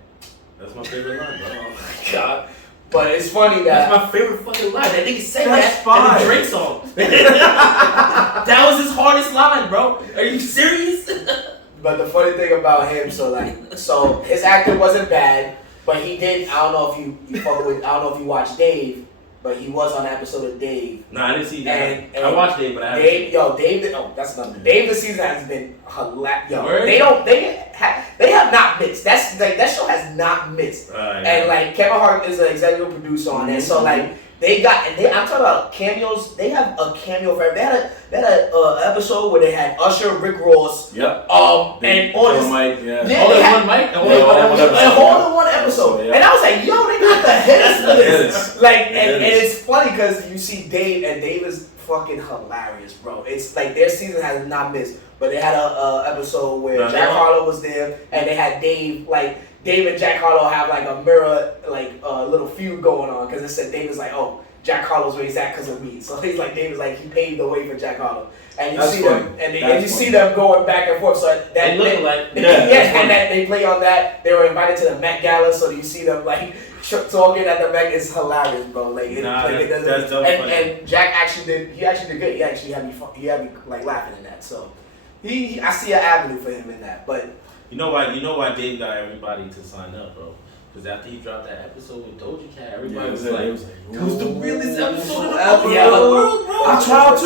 That's my favorite line, bro. Oh my god. But it's funny that that's my favorite fucking line. That nigga said that in the Drake song. That was his hardest line, bro. Are you serious? But the funny thing about him, so his acting wasn't bad, but he did. I don't know if you watch Dave. but he was on an episode of Dave. No, I didn't see that. And I watched Dave, but I haven't. Dave. Oh, that's another. Dave this season has been hilarious. Yo, Word? they have not missed. That's like that show has not missed. Yeah. And like Kevin Hart is an executive producer on it, so like. I'm talking about cameos. They have a cameo for every. They had a episode where they had Usher, Rick Ross. Yep. And all this. Mike, yeah. All in one mic? All in one episode. Yeah. And I was like, yo, they got the hitters for this. Like, and it's funny because you see Dave, and Dave is fucking hilarious, bro. It's like their season has not missed. But they had a episode where Jack Harlow was there, and they had Dave, like, Dave and Jack Harlow have like a mirror, like a little feud going on because it said Dave was like, oh, Jack Harlow's where he's at because of me. So he's like, Dave was like, he paved the way for Jack Harlow, and you see them, and you see them going back and forth. So that they look like and that they play on that. They were invited to the Met Gala, so you see them like talking at the Met. It's hilarious, bro. Like, that's dope. And Jack actually did good. He actually had me like laughing in that. So I see an avenue for him in that, but. You know why Dave got everybody to sign up, bro? Because after he dropped that episode with Doja Cat, everybody was like, it was the realest episode of the world, bro. I tried to.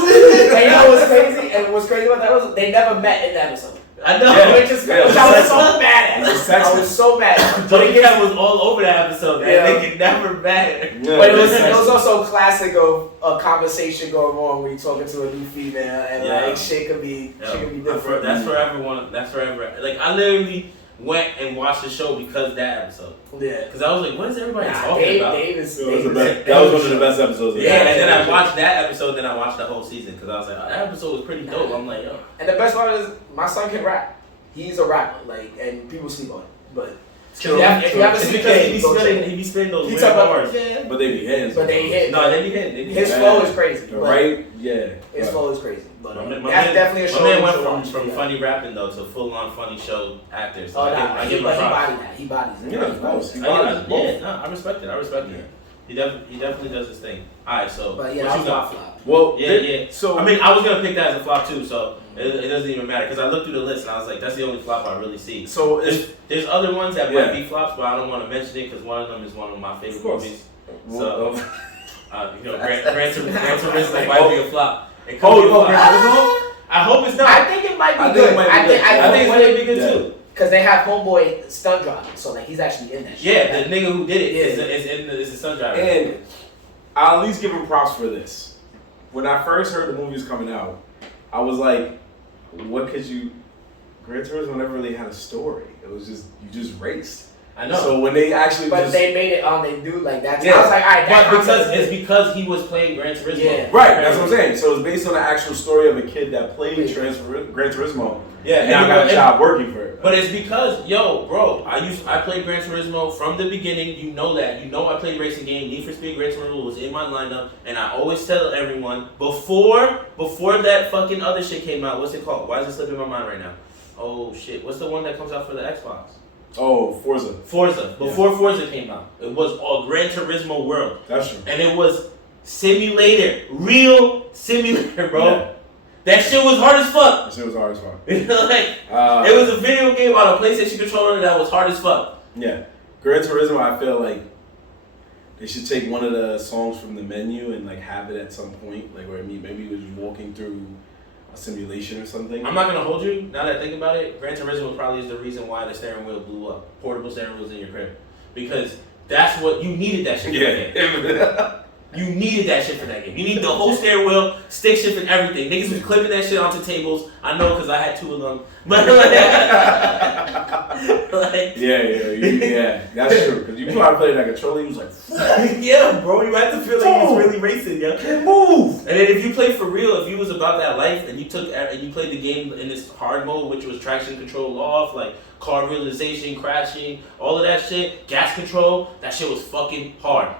And you know what's crazy? And what's crazy about that was they never met in the episode. I know. Which is crazy. I was so mad at it. I was so mad. Doja Cat was all over that episode, and they could never met. Yeah, but it was also classic of a conversation going on when you're talking to a new female, and like shit could be different. That's forever. Like I literally went and watched the show because of that episode. Yeah. Because I was like, what is everybody talking about? That was one of the best episodes. Yeah, and then I watched that episode, then I watched the whole season because I was like, that episode was pretty dope. I'm like, yo. And the best part is, my son can rap. He's a rapper, like, and people sleep on it. But if you haven't seen it, he be spitting those weird bars. Yeah. But they be hitting. But they hit. No, they be hitting. His flow is crazy. Right? Yeah. His flow is crazy. But that's definitely a show. My man went from funny rapping though to full on funny show actor. So I give him props. He bodies it. Yeah, of course. I respect it. He definitely does his thing. Alright, so but that was my flop. Well, yeah. So I mean, I was gonna pick that as a flop too. So it doesn't even matter because I looked through the list and I was like, that's the only flop I really see. So there's other ones that might be flops, but I don't want to mention it because one of them is one of my favorite movies. So Gran Turismo might be a flop. I hope it's not. I think it might be good. I think it's gonna be good too. Because they have Homeboy stunt driving, so like he's actually in that shit. Yeah, the nigga who did it is a stunt driver. And I'll at least give him props for this. When I first heard the movie was coming out, I was like, what could you... Gran Turismo never really had a story. It was just, you just raced. I know. So when they actually they made it on they do like that. Yeah. I was like, alright, it's because he was playing Gran Turismo. Yeah. Right, that's what I'm saying. So it's based on the actual story of a kid that played Gran Turismo. Yeah, and now got a job working for it. But it's because, I played Gran Turismo from the beginning. You know that. You know I played racing game. Need for Speed Gran Turismo was in my lineup, and I always tell everyone before that fucking other shit came out. What's it called? Why is it slipping my mind right now? Oh shit! What's the one that comes out for the Xbox? Oh, Forza. Before Forza came out, it was all Gran Turismo World. That's true. And it was simulator, real simulator, bro. Yeah. That shit was hard as fuck. That shit was hard as fuck. It was a video game on a PlayStation controller that was hard as fuck. Yeah. Gran Turismo, I feel like they should take one of the songs from the menu and like have it at some point, like where maybe he was walking through a simulation or something. I'm not gonna hold you. Now that I think about it, Gran Turismo probably is the reason why the steering wheel blew up. Portable steering wheels in your crib, because that's what you needed. That shit. Yeah. You needed that shit for that game. You need the whole steering wheel, stick shift, and everything. Niggas was clipping that shit onto tables. I know because I had 2 of them. But yeah, that's true. Because you probably played that controller, you was like, yeah, bro, you had to feel like you was really racing, yeah. Can't move. And then if you played for real, if you was about that life and you played the game in this hard mode, which was traction control off, like car realization, crashing, all of that shit, gas control, that shit was fucking hard.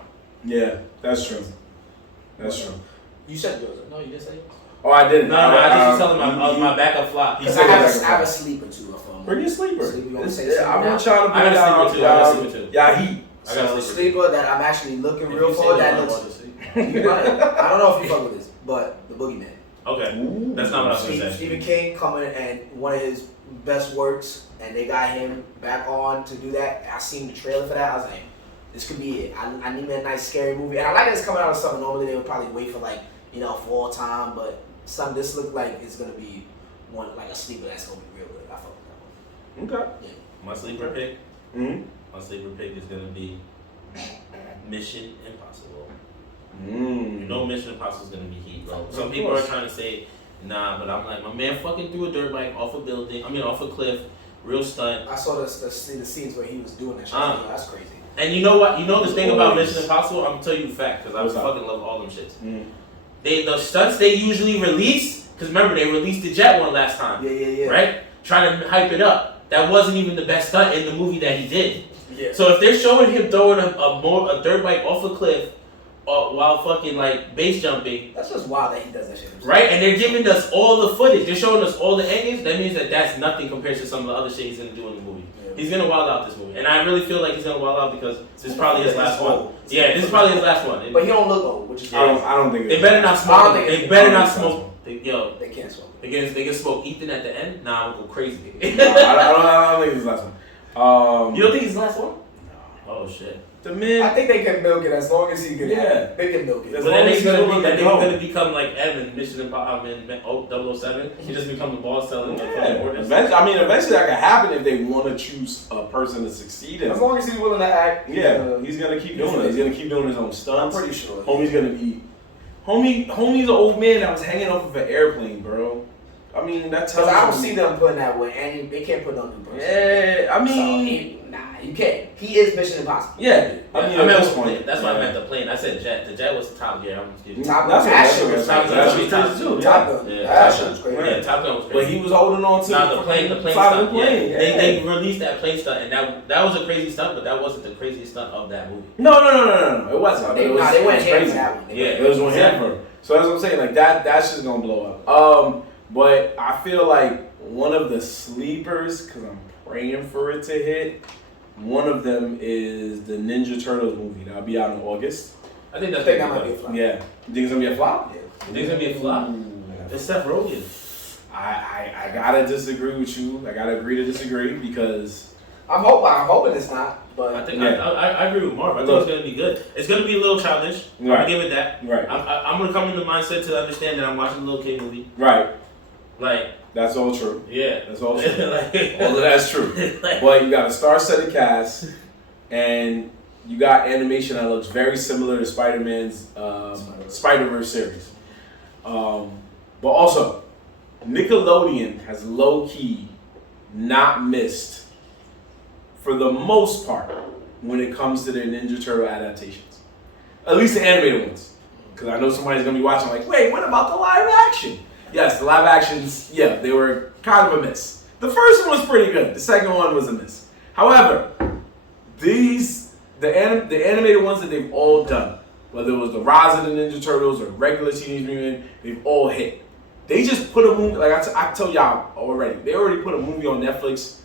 Yeah, that's true. That's true. You said yours. No, you didn't say yours. Oh, I didn't. No, I just was telling my backup flop. Because I have a sleeper too. Bring your sleeper. I'm trying to bring I got a sleeper too. Yeah, he. I got a sleeper that I'm actually looking real for. That looks. I don't know if you fuck with this, but the Boogeyman. Okay, that's not what I was gonna say. Stephen King coming and one of his best works, and they got him back on to do that. I seen the trailer for that. I was like, this could be it. I need me a nice scary movie, and I like that it's coming out of summer. Normally they would probably wait for like fall time, but this look like it's gonna be one like a sleeper that's gonna be real good. I fuck with that one. Okay. Yeah. My sleeper pick. Mm-hmm. My sleeper pick is gonna be Mission Impossible. Mm. You know Mission Impossible is gonna be heat, bro. Some people are trying to say nah, but I'm like, my man fucking threw a dirt bike off a cliff, real stunt. I saw the scenes where he was doing that shit. That's crazy. And you know what? You know the thing about Mission Impossible? I'm gonna tell you the fact, because I fucking love all them shits. Mm. The stunts they usually release, because remember they released the jet one last time. Yeah. Right? Trying to hype it up. That wasn't even the best stunt in the movie that he did. Yeah. So if they're showing him throwing a dirt bike off a cliff while fucking like base jumping, that's just wild that he does that shit himself. right? And they're giving us all the footage. They're showing us all the angles. That means that that's nothing compared to some of the other shit he's gonna do in the movie. Yeah. He's gonna wild out this movie, and I really feel like he's gonna wild out because this is probably his last one. Yeah, this is probably his last one. But he don't look old, which is I don't think they better not smoke. They better not smoke. They can't smoke. They can smoke Ethan at the end. Nah, I'm gonna go crazy. I don't think it's his last one. You don't think he's the last one? No. Oh shit. The man. I think they can milk it as long as he can. Yeah. They can milk it. But then he's gonna become like Evan, Mission Impossible 007. He just become the boss selling the orders. Eventually that can happen if they want to choose a person to succeed in. As long as he's willing to act. Yeah, he's gonna keep doing it. He's gonna keep doing his own stunts. I'm pretty sure. Homie's gonna be. Homie's an old man that was hanging off of an airplane, bro. I mean, that's how. Because I don't see them putting that way, and they can't put no new person. Yeah, I mean. You can't. He is Mission Impossible. Yeah. I mean, at this point. That's why I meant the plane. I said jet. The jet was Top Gear. I'm just kidding. Top Gun. That shit was crazy. Top Gun. That shit was crazy. Yeah, Top Gun was crazy. But he was holding on to the plane stunt. Yeah. They released that plane stunt, and that was a crazy stunt, but that wasn't the craziest stunt of that movie. No. It wasn't. They went ham for that one. Yeah, it was one ham for. So that's what I'm saying. Like that's just gonna blow up. But I feel like one of the sleepers, because I'm praying for it to hit. One of them is the Ninja Turtles movie that'll be out in August. I think that might be a flop. Yeah, you think it's gonna be a flop? Yeah. You think it's gonna be a flop? It's Seth Rogen. I gotta disagree with you. I gotta agree to disagree because I'm hoping it's not. But I think I agree with Marv. I think it's gonna be good. It's gonna be a little childish. I'm gonna give it that. Right. I'm gonna come in the mindset to understand that I'm watching a little kid movie. Right. Like. That's all true. Yeah. That's all true. All of that's true. But you got a star-studded cast, and you got animation that looks very similar to Spider-Man's Spider-Verse series. But also, Nickelodeon has low-key not missed, for the most part, when it comes to their Ninja Turtle adaptations. At least the animated ones. Because I know somebody's going to be watching like, wait, what about the live action? Yes, the live actions, yeah, they were kind of a miss. The first one was pretty good. The second one was a miss. However, the animated ones that they've all done, whether it was the Rise of the Ninja Turtles or regular Teenage Mutant, they've all hit. They just put a movie, like I told y'all already, they already put a movie on Netflix,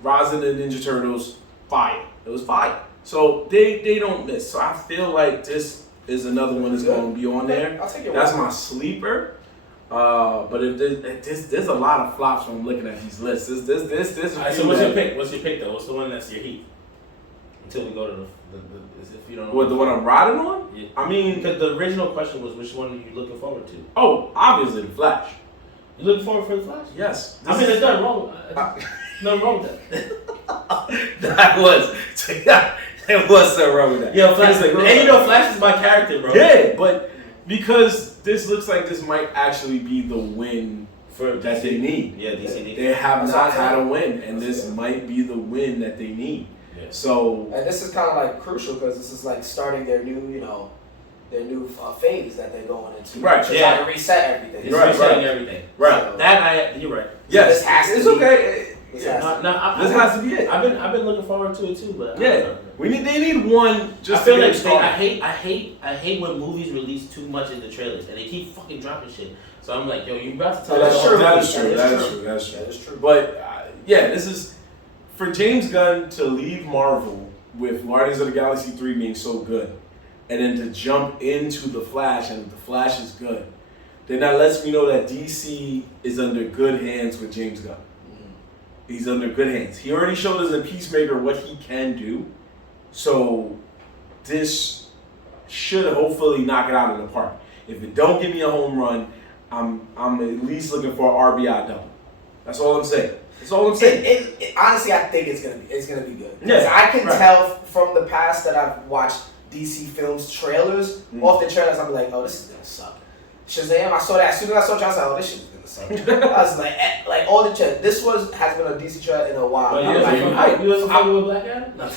Rise of the Ninja Turtles, fire. It was fire. So they don't miss. So I feel like this is another one that's going to be on there. I'll take it. That's my sleeper. But if there's a lot of flops when I'm looking at these lists. This. All right, so what's your pick? What's your pick though? What's the one that's your heat? Until we go to the if you don't know. What, the one I'm riding on? Yeah. I mean, because the original question was which one are you looking forward to? Oh, obviously the Flash. You looking forward for the Flash? Yes. I mean, there's nothing wrong. Nothing wrong with that. There was something wrong with that. Yeah, Flash. And you know, Flash is my character, bro. Yeah, but because this looks like this might actually be the win that they need. Yeah, DC. They have not had a win, and this might be the win that they need. Yeah. So, and this is kind of like crucial because this is like starting their new, their new phase that they're going into. Right. To try to reset everything. It's resetting everything. Right. So, you're right. Yes, this has to it's be, okay. This has to be it. I've been looking forward to it too, but yeah, they need one. Just I feel to like get I hate when movies release too much in the trailers and they keep fucking dropping shit. So I'm like, yo, you about to tell that's true. That is true. But this is for James Gunn to leave Marvel with Guardians of the Galaxy 3 being so good, and then to jump into the Flash, and the Flash is good. Then that lets me know that DC is under good hands with James Gunn. He's under good hands. He already showed us in Peacemaker what he can do. So this should hopefully knock it out of the park. If it don't give me a home run, I'm at least looking for an RBI double. That's all I'm saying. That's all I'm saying. Honestly, I think it's gonna be good. Yeah, I can tell from the past that I've watched DC films trailers. Off the trailers, I'm like, oh, this is gonna suck. Shazam, I saw that as soon as I saw it, I was like, oh, this shit is gonna suck. I was like all the trailers. This has been a DC trailer in a while. Well, you wasn't fucking with Black Adam? No.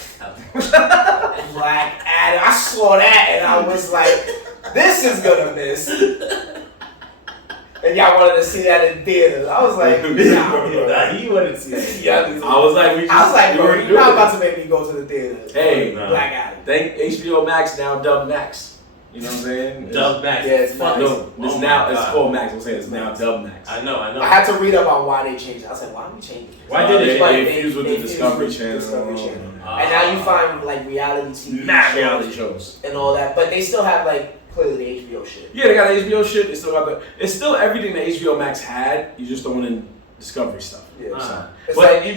Black Adam. I saw that and I was like, this is gonna miss. And y'all wanted to see that in theaters. I was like, Nah, you wanted to see that. Yeah, I was like, bro, you're not about to make me go to the theater. Hey, Black Adam. Thank HBO Max now dubbed Max. You know what I'm saying? Dub Max. Yeah, it's Max. No, it's called Max. I'm saying it's now dubbed Max. I know. I had to read up on why they changed it. I was like, why are we changing it? Why did they fuse with the Discovery Channel? And now you find like reality TV reality shows and all that, but they still have like clearly the HBO shit. Yeah, they got the HBO shit. They still got it's still everything that HBO Max had. You just don't in Discovery stuff. Yeah, it's like you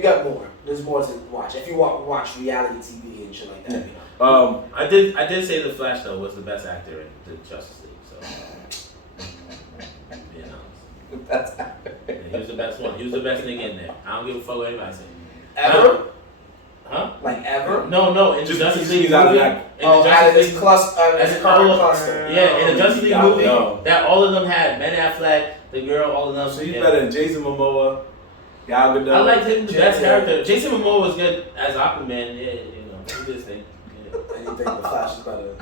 got more. There's more to watch if you watch reality TV and shit like that. You know? I did say the Flash though was the best actor in the Justice League. So you know, The best actor. Yeah, he was the best one. He was the best nigga in there. I don't give a fuck what anybody say. Ever? Huh? Like ever? No. In the Justice League movie, out of this cluster, Yeah, in the Justice League movie, that all of them had Ben Affleck, the girl, all of them. So he's better than Jason Momoa. Gal Gadot. I liked him the best character. Jason Momoa was good as Aquaman. Yeah, you know, he did his thing. And you think the Flash is better?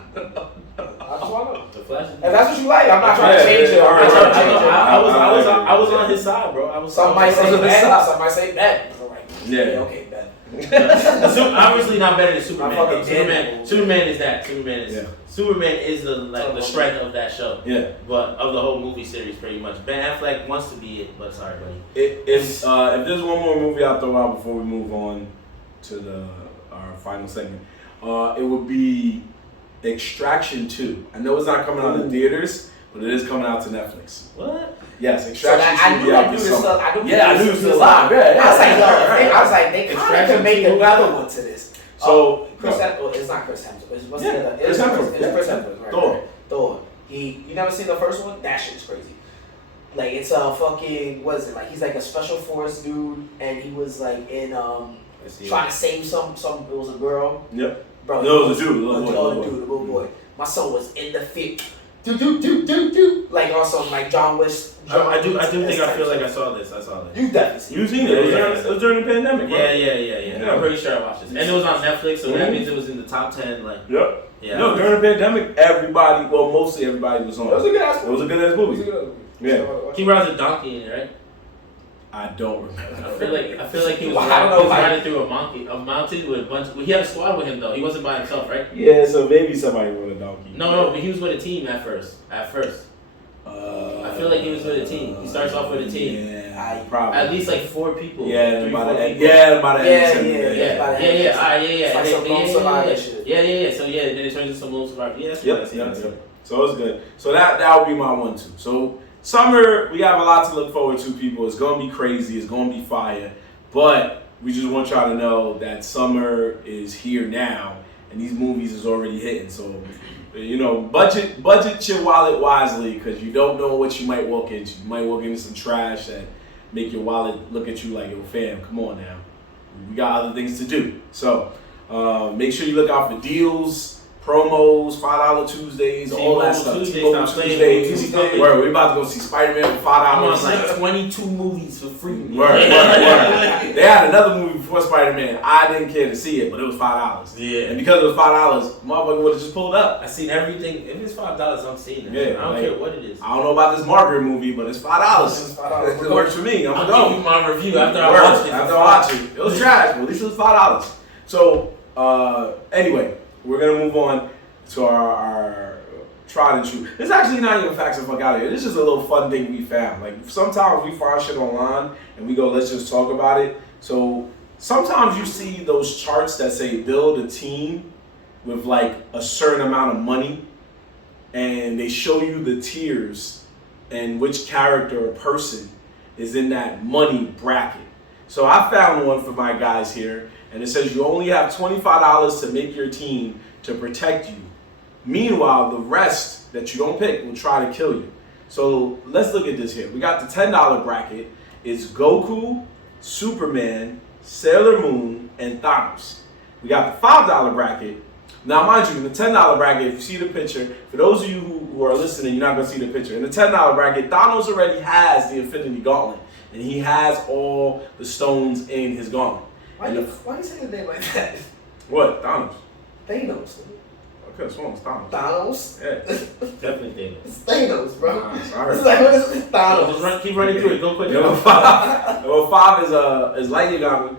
I just want to know. The Flash. If that's what you like, I'm not trying to change it. I was on his side, bro. Some might say Ben, some might say Ben. Yeah. Okay, Ben. Obviously not better than Superman. Superman is that. Superman is the strength of that show. Yeah. But of the whole movie series, pretty much. Ben Affleck wants to be it, but sorry, buddy. If there's one more movie I'll throw out before we move on to our final segment, it would be Extraction 2. I know it's not coming out in theaters, but it is coming out to Netflix. What? Yes, Extraction so I knew that dude was still alive. Yeah. I was like, they kind of make another one to this. So it's not Chris Hemsworth. What's the other? It's Chris Hemsworth. Right? Thor. You never seen the first one? That shit is crazy. Like it's a fucking what is it? Like he's like a special force dude, and he was like in trying to save some. It was a girl. Yep. Bro, no, it was a dude. The little boy. My son was in the fit. Do. Like also like John Wick. I do think I feel like I saw this. You definitely you seen it. It was during the pandemic, bro. Yeah. I'm pretty sure I watched this. And it was on Netflix, so that means it was in the top 10. Like, yep. Yeah. No, during the pandemic, mostly everybody was on. It was a good ass movie. Yeah. He rides a donkey in it, right? I don't remember. I feel like he was riding through a mountain with a bunch. He had a squad with him though. He wasn't by himself, right? Yeah, so maybe somebody with a donkey. No, but he was with a team at first. I feel like he was with a team. He starts off with a team. Yeah, probably. At least like 4 people. Yeah, about the end. So then it turns into some Lone Survivor. Yeah, that's what I see. So it's good. So that would be my 1, 2. So summer, we have a lot to look forward to, people. It's gonna be crazy. It's gonna be fire. But we just want y'all to know that summer is here now, and these movies is already hitting. So, you know, budget your wallet wisely, because you don't know what you might walk into. You might walk into some trash that make your wallet look at you like, yo, fam, come on now. We got other things to do. So make sure you look out for deals, promos, $5 Tuesdays, all that stuff. Tuesdays. Word, we about to go see Spider-Man for $5. I'm on like 22 movies for free. Word. They had another movie before Spider-Man. I didn't care to see it, but it was $5. Yeah. And because it was $5, motherfucker would have just pulled up. I seen everything. If it's $5, I'm seeing it. Yeah, I don't care what it is. I don't know about this Margaret movie, but it's $5. It works for me. I'm gonna give you my review after I watch it. After I watch it. It was trash, but at least it was $5. So, anyway. We're going to move on to our tried and true. This is actually not even facts and fuck out of here. This is just a little fun thing we found. Like, sometimes we find shit online and we go, let's just talk about it. So, sometimes you see those charts that say build a team with like a certain amount of money, and they show you the tiers and which character or person is in that money bracket. So, I found one for my guys here. And it says you only have $25 to make your team to protect you. Meanwhile, the rest that you don't pick will try to kill you. So let's look at this here. We got the $10 bracket. It's Goku, Superman, Sailor Moon, and Thanos. We got the $5 bracket. Now, mind you, in the $10 bracket, if you see the picture, for those of you who are listening, you're not going to see the picture. In the $10 bracket, Thanos already has the Infinity Gauntlet, and he has all the stones in his gauntlet. Why you say his name like that? What? Thanos. Thanos. Okay, this one's Thanos. Thanos? Yeah. Definitely Thanos. It's Thanos, bro. Nah, It's like, what is it? Thanos. Just keep running through it. Go quick. Number 5. Number 5 is Light Yagami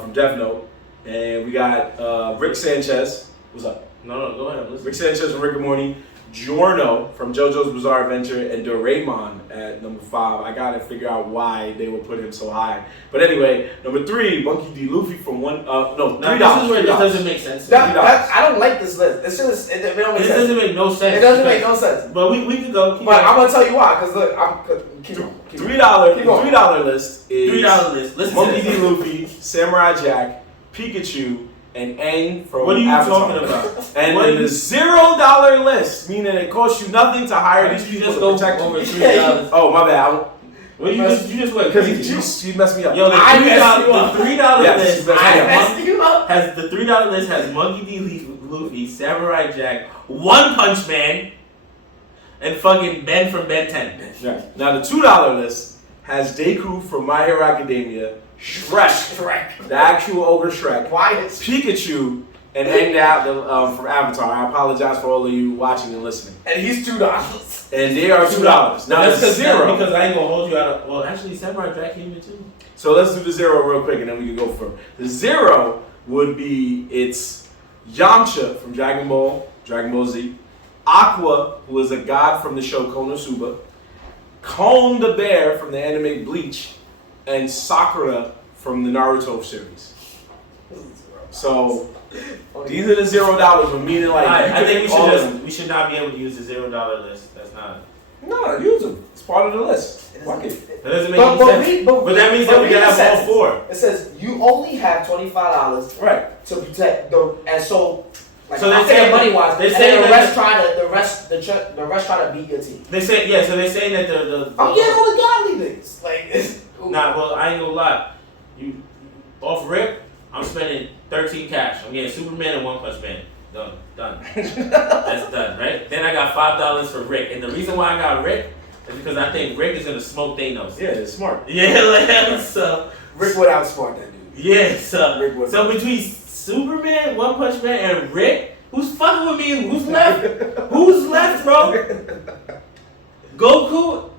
from Death Note. And we got Rick Sanchez. What's up? No, go ahead. Listen. Rick Sanchez from Rick and Morty. Giorno from JoJo's Bizarre Adventure. And Doraemon at number 5. I gotta figure out why they would put him so high. But anyway, number 3, Monkey D. Luffy from $3. This is where this doesn't make sense. I don't like this list. It's just, it don't make sense. Doesn't make no sense. It doesn't make no sense. But we can go. But I'm gonna tell you why. Cause look, keep going. $3 list is $3 list. Listen Monkey to D. this. Luffy, Samurai Jack, Pikachu, and Aang from What are you Avatar. talking about? And then the $0 list, meaning it costs you nothing to hire these people just to go protect over you. $3. Oh, my bad. Well, you just went Because you messed me up. Yo, the I messed you up. $3 Yes, list. I messed you up. Has the $3 list has Monkey D. Luffy, Samurai Jack, One Punch Man, and fucking Ben from Ben 10. Yeah. Now the $2 list has Deku from My Hero Academia, Shrek, the actual ogre Shrek, Why is Pikachu, and Aang from Avatar. I apologize for all of you watching and listening. and he's $2. And they are $2. Now That's the zero. because I ain't gonna hold you out of. Well, actually, Samurai Jack came in too. So let's do the zero real quick, and then we can go for the 0 would be it's Yamcha from Dragon Ball Z, Aqua, who is a god from the show Konosuba, Kon the bear from the anime Bleach, and Sakura from the Naruto series. So these are the $0, meaning like I think we we should not be able to use the $0 list. That's not. No, use them. It's part of the list. Fuck it. That doesn't make any sense. But that means that we can have all 4. It says you only have $25 Right. to protect the, and so. Like, So I'm they're saying money wise, they're and saying then the that rest try to beat your team. They say So they're saying that the I'm getting all the godly things. Like it's, Nah, well, I ain't gonna lie. You off rip, I'm spending 13 cash. I'm getting Superman and One Punch Man. Done. That's done, right? Then I got $5 for Rick, and the reason why I got Rick is because I think Rick is gonna smoke Thanos. Yeah, it's smart. Yeah, like so. Rick would outsmart that dude. Yeah, so Rick would. so between Superman, One Punch Man, and Rick, who's fucking with me? Who's left? Who's left, bro? Goku,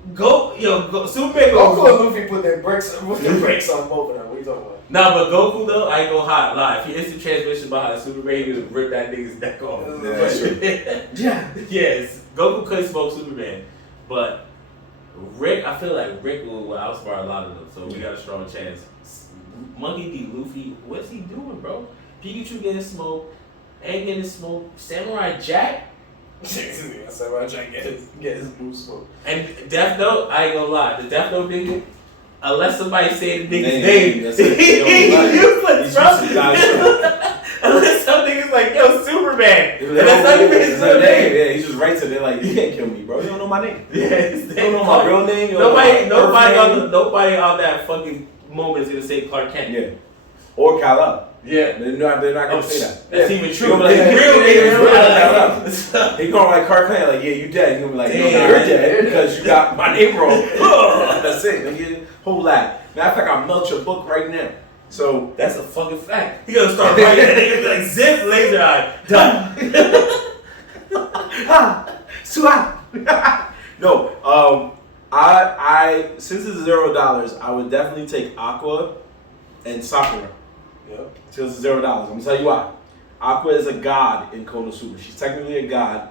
Superman, Goku and Luffy put their brakes on both of them. What are you talking about? Nah, but Goku though, I ain't gonna lie. If he instant transmission behind Superman, he would rip that nigga's neck off. Yeah. Yes, Goku could smoke Superman, but Rick, I feel like Rick will outsmart a lot of them, so we got a strong chance. Monkey D. Luffy, what's he doing, bro? Pikachu getting smoked, Aang getting smoked, Samurai Jack. Samurai Jack get his boost smoke. And Death Note, I ain't gonna lie, the Death Note nigga, unless somebody say the nigga's Name, name, that's it. he's useless, bro. He's useless. Unless some nigga's like, yo, Superman. And And that's not even his real name. Yeah, he just writes it. They're like, you can't kill me, bro. You don't know my name. Yeah, You don't know my real name. You don't Nobody know my birth name. nobody on that fucking moment is gonna say Clark Kent. Yeah. Or Kal-El. Yeah. They're not gonna say that. That's even true. You're gonna be like, Real nigga, Kal-El. He going like Clark Kent, like, yeah, you dead. You're gonna be like, no, Damn. you're dead because you got my name wrong. That's it. Nigga. Hold that. Matter of fact, I'll melt your book right now. So that's a fucking fact. He gonna start writing that nigga be like zip laser eye. Done. No, I since it's $0, I would definitely take Aqua and Sakura. Yep. Because it's $0. I'm gonna tell you why. Aqua is a god in Konosuba. She's technically a god.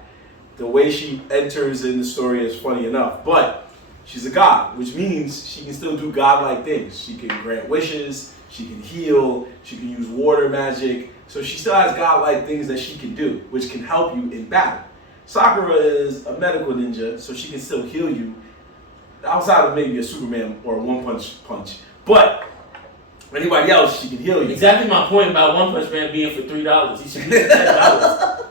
The way she enters in the story is funny enough, but she's a god, which means she can still do godlike things. She can grant wishes, she can heal, she can use water magic. So she still has godlike things that she can do, which can help you in battle. Sakura is a medical ninja, so she can still heal you outside of maybe a Superman or a One Punch. But Anybody else, she can heal you. Exactly my point about One Punch Man being for $3. He should be for $10.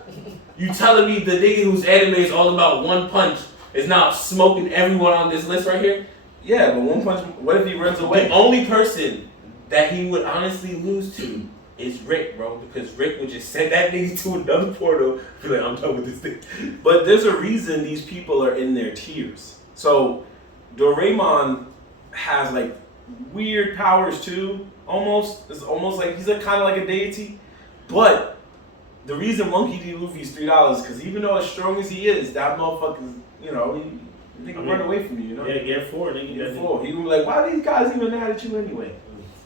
You telling me the nigga whose anime is all about one punch is now smoking everyone on this list right here? Yeah, but One Punch. What if he runs away? The only person that he would honestly lose to is Rick, bro, because Rick would just send that nigga to another portal. Be like, I'm done with this thing. But there's a reason these people are in their tiers. So Doraemon has like weird powers too. Almost, it's almost like he's kind of like a deity. But the reason Monkey D. Luffy's $3 is because even though as strong as he is, that motherfucker's, he can run away from you, Yeah, Gear 4, nigga. Gear 4. He gonna be like, why are these guys even mad at you anyway?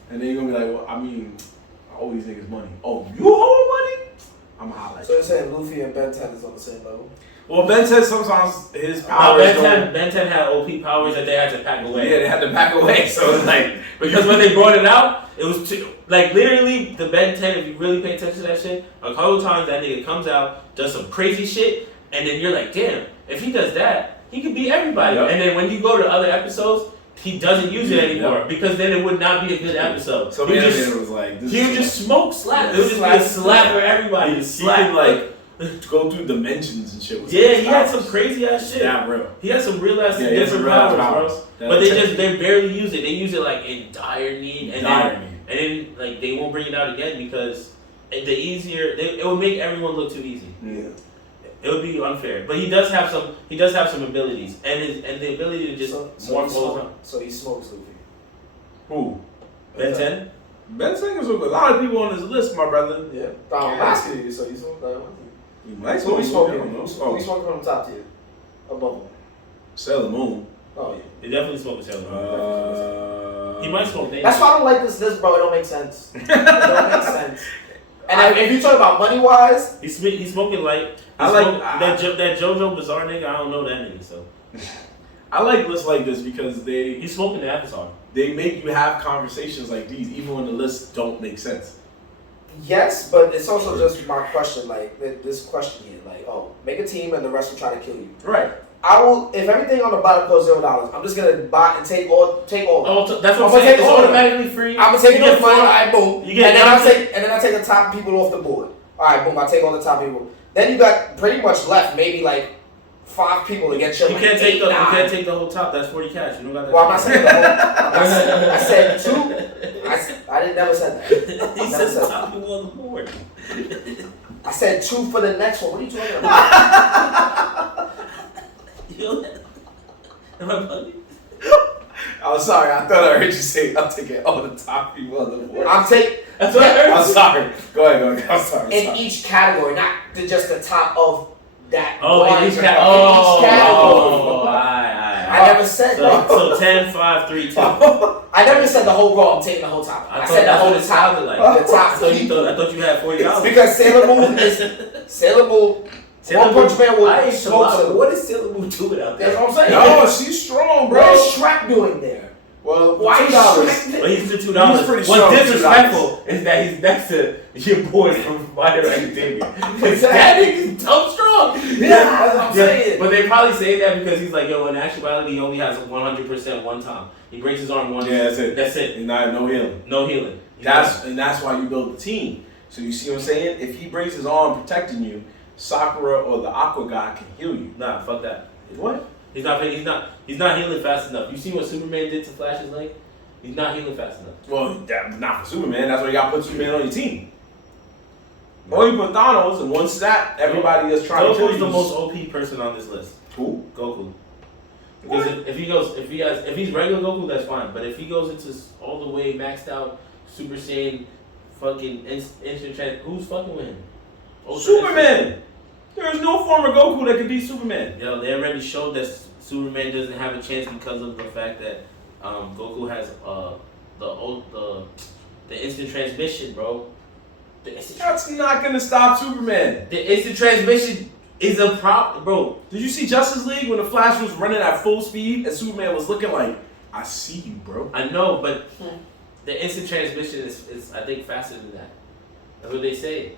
And then you're gonna be like, well, I mean, I owe these niggas money. Oh, you owe money? I'm gonna holla at you. So you're saying Luffy and Ben 10 is on the same level? Well, Ben 10 sometimes his powers. Ben 10 had OP powers that they had to pack away. Yeah, they had to back away. So it's like, because when they brought it out, it was like literally the Ben 10. If you really pay attention to that shit, a couple times that nigga comes out, does some crazy shit, and then you're like, damn, if he does that, he could beat everybody. Yep. And then when you go to other episodes, he doesn't use it anymore because then it would not be a good episode. So he was like, he would just smoke slap. It would just be a slap for everybody. He could like go through dimensions and shit. Yeah, he had some crazy ass shit. Yeah, real. He had some real ass different powers, bro. But they barely use it. They use it like in dire need, and then like they won't bring it out again because it would make everyone look too easy. Yeah. It would be unfair, but he does have some abilities, and the ability to just morph all the time. So he smokes Luffy. Who? Ben 10? Ben 10 is with a lot of people on this list, my brother. Yeah. I'm asking you, so you smoke that one? You might Who we smoking? Who we smoking on the top tier? Above him? Sailor Moon. Oh yeah. He definitely smoked Sailor Moon. He might smoke. That's why I don't like this list, bro. It don't make sense. It don't make sense. And if you talk about money wise, he's smoking light. That JoJo Bizarre nigga. I don't know that nigga, so I like lists like this because he's smoking the Avatar. They make you have conversations like these, even when the lists don't make sense. Yes, but it's also just my question, like this question here, like, oh, make a team and the rest will try to kill you. Right. I will, if everything on the bottom goes $0, I'm just gonna buy and take all. That's what I'm saying. It's automatically free. I'm gonna take all the money. All right, boom. And then I take the top people off the board. All right, boom. I take all the top people. Then you got pretty much left, maybe like 5 people to get your. You can't take the whole top. That's 40 cash. You don't got that. Well, I'm not saying the whole. I said 2. I didn't never said that. He said the top people on the board. I said 2 for the next one. What are you talking about? Am I bugging? I'm sorry. I thought I heard you say I'm taking all the top people on the board. That's what I heard. I'm sorry. Go ahead. I'm sorry. In each category, not just the top of that. In each category. I never said that. So 10, 5, 3, 2. I never said the whole row. I'm taking the whole top. I said the whole top. The top. So I thought you had $40. Because Sailor Moon. One Punch Man will smoke. What is Sailor Moon doing out there? That's what I'm saying. No, she's strong, bro. What is Shrek doing there? Well, why $2. But he's $2. What's disrespectful is that he's next to your boy from My Hero Academia. Because that nigga's dumb strong. Yeah, that's what I'm saying. But they probably say that because he's like, yo, in actuality, he only has 100% one time. He breaks his arm once. Yeah, that's it. That's it. And no healing. No healing. That's why you build the team. So you see what I'm saying? If he breaks his arm protecting you, Sakura or the Aqua God can heal you. Nah, fuck that. What? He's not healing fast enough. You see what Superman did to Flash's leg? He's not healing fast enough. Well, not for Superman. That's why you got to put Superman on your team. Or you put Thanos in one stat. Everybody is trying to kill you. Goku's the most OP person on this list. Who? Goku. Because if he's regular Goku, that's fine. But if he goes into all the way maxed out Super Saiyan, fucking instant trans, who's fucking with him? Superman. There is no form of Goku that could beat Superman. Yo, they already showed that Superman doesn't have a chance because of the fact that Goku has the instant transmission, bro. That's not gonna stop Superman. The instant transmission is a problem, bro. Did you see Justice League when the Flash was running at full speed and Superman was looking like, I see you, bro. I know, but the instant transmission is I think faster than that. That's what they say.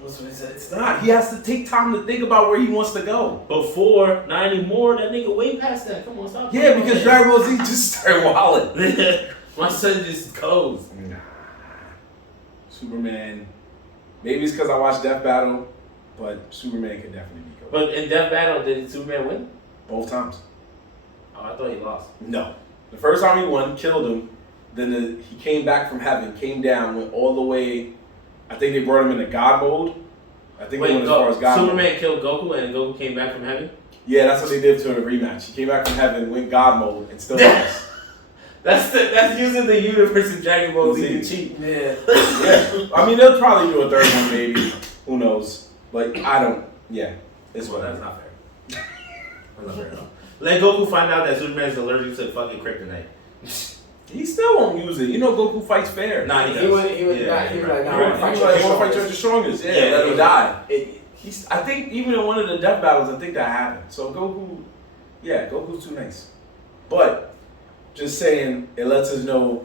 It's not. He has to take time to think about where he wants to go. Before, not anymore. That nigga way past that. Come on, stop. Yeah, because Dragon Ball Z just started wilding. My son just goes. Nah. Superman. Maybe it's because I watched Death Battle, but Superman could definitely be GOAT. But in Death Battle, did Superman win? Both times. Oh, I thought he lost. No. The first time he won, killed him. Then he came back from heaven, came down, went all the way. I think they brought him into God mode. I think they went as far as God Superman mode. killed Goku and Goku came back from heaven? Yeah, that's what they did to him in the rematch. He came back from heaven, went God mode, and still lost. That's using the universe in Dragon Ball Z to cheat. Yeah. Yeah. I mean, they'll probably do a third one, maybe. Who knows? But I don't. Yeah. It's Well, what that's not fair. That's not fair at all. Let Goku find out that Superman's allergic to fucking kryptonite. He still won't use it. You know Goku fights fair. Nah, He would like, nah, I wanna fight He you. won't fight you as the strongest. Yeah, let him die. I think even in one of the death battles, I think that happened. So Goku's too nice. But just saying, it lets us know.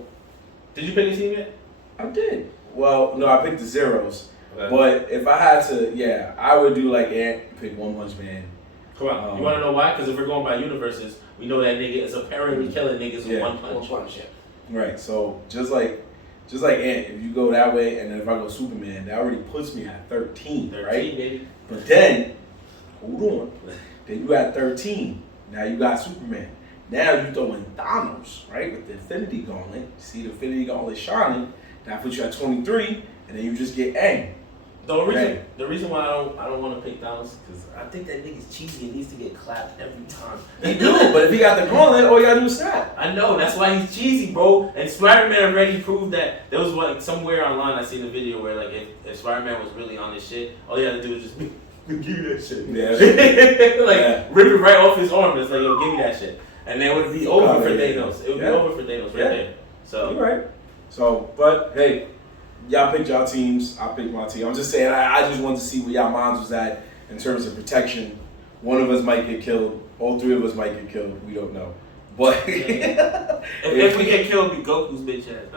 Did you pick a team yet? I did. Well, no, I picked the Zeros. Okay. But if I had to, I would do like Ant, pick One Punch Man. Come on. You want to know why? Because if we're going by universes, we know that nigga is apparently killing niggas with one punch. Right. So just like Ant, if you go that way, and then if I go Superman, that already puts me at 13, right? Baby. But then, hold on. Then you got 13. Now you got Superman. Now you throw in Thanos, right? With the Infinity Gauntlet. See the Infinity Gauntlet shining. That puts you at 23, and then you just get Aang. The reason why I don't want to pick Thanos because I think that nigga's cheesy and needs to get clapped every time. He do, but if he got the gauntlet, all you gotta do is snap. I know, that's why he's cheesy, bro. And Spider-Man already proved that. There was like somewhere online I seen a video where like if Spider-Man was really on this shit, all you had to do was just give you that shit. Yeah. Rip it right off his arm. It's like, yo, give me that shit. And then it would be over for Thanos. It would be over for Thanos right there. So you're right. So, but hey, y'all picked y'all teams. I picked my team. I'm just saying, I just wanted to see where y'all minds was at in terms of protection. One of us might get killed. All three of us might get killed. We don't know. But if we get killed, be Goku's bitch ass.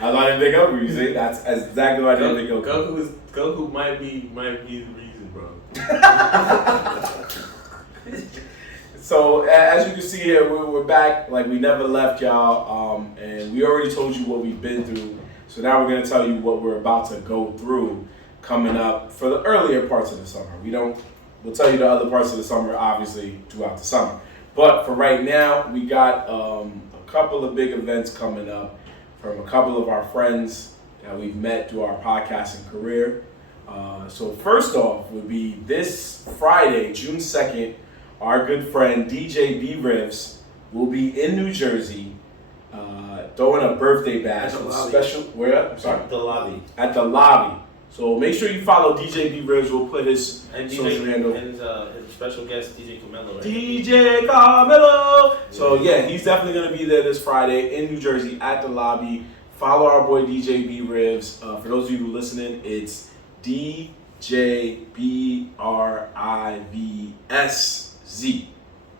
I was not even think Goku. You see, that's exactly why I didn't think Goku might be the reason, bro. So as you can see here, we're back like we never left y'all, and we already told you what we've been through. So now we're gonna tell you what we're about to go through coming up for the earlier parts of the summer. We'll tell you the other parts of the summer, obviously, throughout the summer. But for right now, we got a couple of big events coming up from a couple of our friends that we've met through our podcasting career. So first off would be this Friday, June 2nd, our good friend DJ B Rivs will be in New Jersey throwing a birthday bash with special. Where? I'm sorry. At the lobby. So make sure you follow DJ B Rivs. We'll put his social handle. And his special guest DJ Carmelo. Right? DJ Carmelo. So yeah, he's definitely gonna be there this Friday in New Jersey at the lobby. Follow our boy DJ B Rivs. For those of you who are listening, it's DJ BRIVSZ.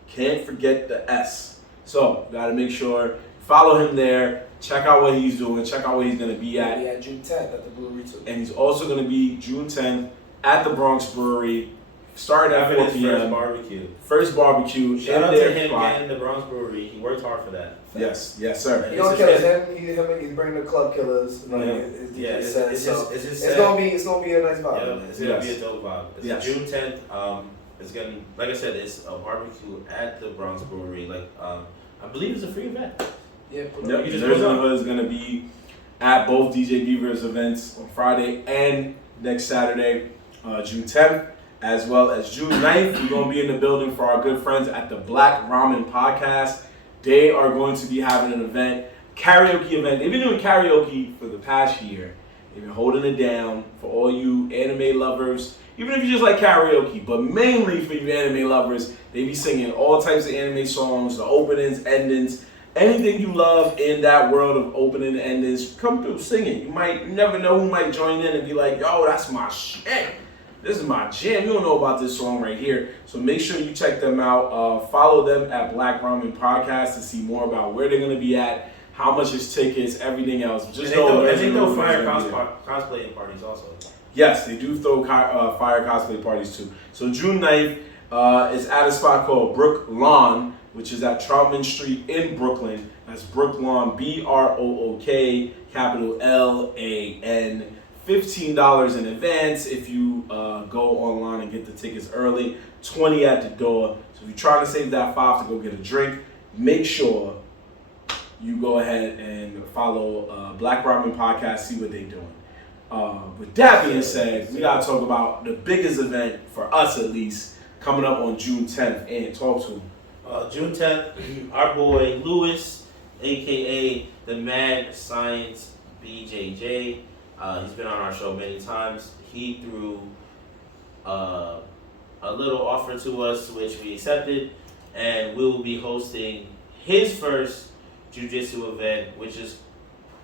Can't forget the S. So gotta make sure follow him there. Check out what he's doing. Check out where he's gonna be at. Yeah, June 10th at the brewery too. And he's also gonna be June 10th at the Bronx Brewery, starting at 4 p.m. First barbecue. Shout out to him getting the Bronx Brewery. He worked hard for that. Yes, sir. He don't kill us. He's bringing the club killers. It's gonna be a nice vibe. Yeah, it's gonna be a dope vibe. It's June 10th. It's gonna, like I said, it's a barbecue at the Bronx Brewery. Like, I believe it's a free event. Yeah, Nerdz is gonna be at both DJ Beaver's events on Friday and next Saturday, June 10th, as well as June 9th. We're gonna be in the building for our good friends at the Black Ramen Podcast. They are going to be having an event, karaoke event. They've been doing karaoke for the past year. They've been holding it down for all you anime lovers, even if you just like karaoke, but mainly for you anime lovers. They be singing all types of anime songs, the openings, endings, anything you love in that world of opening and endings. Come through, sing it. You never know who might join in and be like, yo, that's my shit. This is my jam. You don't know about this song right here. So make sure you check them out. Follow them at Black Ramen Podcast to see more about where they're going to be at, how much is tickets, everything else. Just know they throw fire cosplaying parties also. Yes, they do throw fire cosplay parties too. So June 9th is at a spot called Brook Lawn. which is at Troutman Street in Brooklyn. That's Brooklyn, BROOK, capital LAN. $15 in advance if you go online and get the tickets early. $20 at the door. So if you're trying to save that $5 to go get a drink, make sure you go ahead and follow Black Ramen Podcast, see what they're doing. With that being said, we gotta talk about the biggest event, for us at least, coming up on June 10th. And talk to him. June 10th, our boy Lewis, aka the Mad Science BJJ. He's been on our show many times. He threw a little offer to us, which we accepted, and we will be hosting his first jiu-jitsu event, which is,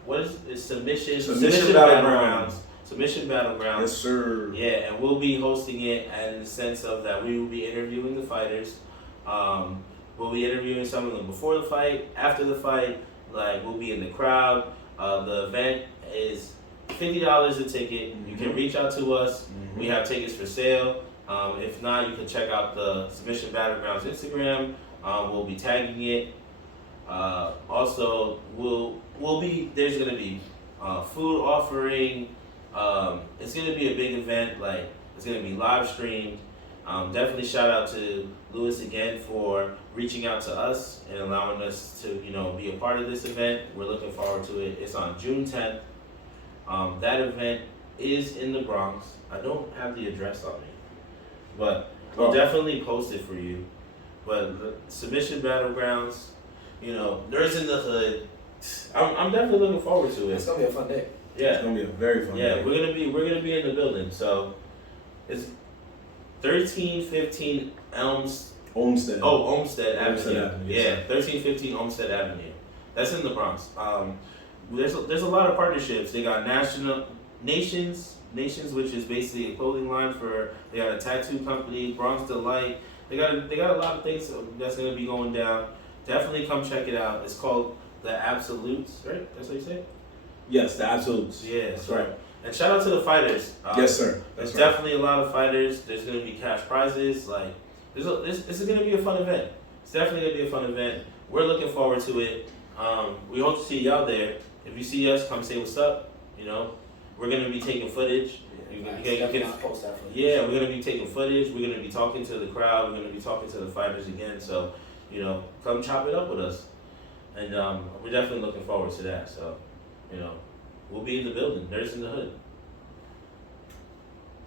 what is it? Submission Battlegrounds. Submission Battlegrounds. Yes, sir. Yeah, and we'll be hosting it in the sense of that we will be interviewing the fighters. We'll be interviewing some of them before the fight, after the fight. Like, we'll be in the crowd. The event is $50 a ticket. You can reach out to us. We have tickets for sale. If not, you can check out the Submission Battlegrounds Instagram. We'll be tagging it. Also, there's gonna be food offering. It's gonna be a big event. Like, it's gonna be live streamed. Definitely shout out to Lewis again for reaching out to us and allowing us to, be a part of this event. We're looking forward to it. It's on June 10th. That event is in the Bronx. I don't have the address on me, but we'll definitely post it for you. But the Submission Battlegrounds, Nerdz in the Hood. I'm definitely looking forward to it. It's gonna be a fun day. Yeah, it's gonna be a very fun day. Yeah, we're gonna be in the building. So it's 1315 Olmsted. Olmsted Avenue. Yeah, 1315 Olmsted Avenue. That's in the Bronx. There's a lot of partnerships. They got Nations, which is basically a clothing line they got a tattoo company, Bronx Delight. They got a lot of things that's gonna be going down. Definitely come check it out. It's called The Absolutes, right? That's what you say? Yes, The Absolutes. Yeah, that's right. And shout out to the fighters. Yes, sir. There's definitely a lot of fighters. There's gonna be cash prizes. Like, this is gonna be a fun event. It's definitely gonna be a fun event. We're looking forward to it. We hope to see y'all there. If you see us, come say what's up. We're gonna be taking footage. Post that footage. Yeah, we're gonna be taking footage. We're gonna be talking to the crowd. We're gonna be talking to the fighters again. So, come chop it up with us. And we're definitely looking forward to that. So, we'll be in the building. Nerdz in the Hood.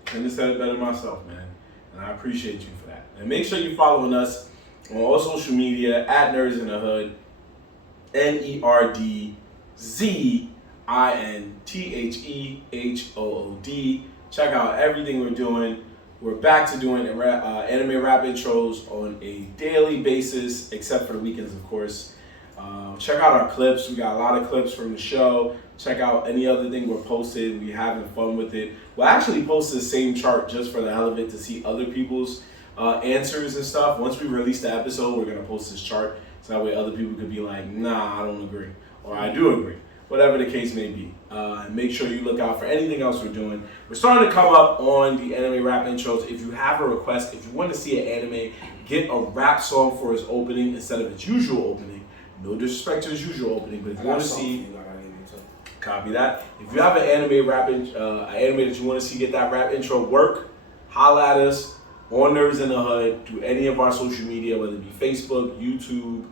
Couldn't have said it better myself, man. And I appreciate you for that. And make sure you're following us on all social media at Nerdz in the Hood. NerdZinTheHeood. Check out everything we're doing. We're back to doing anime rap intros on a daily basis, except for the weekends, of course. Check out our clips. We got a lot of clips from the show. Check out any other thing we're posted. We're having fun with it. We'll actually post the same chart just for the hell of it to see other people's answers and stuff. Once we release the episode, we're going to post this chart so that way other people could be like, nah, I don't agree. Or I do agree. Whatever the case may be. And make sure you look out for anything else we're doing. We're starting to come up on the anime rap intros. If you have a request, if you want to see an anime get a rap song for its opening instead of its usual opening, no disrespect to its usual opening, but if you want to see, copy that. If you have an anime anime that you want to see get that rap intro work, holla at us on Nerdz in the Hood through any of our social media, whether it be Facebook, YouTube,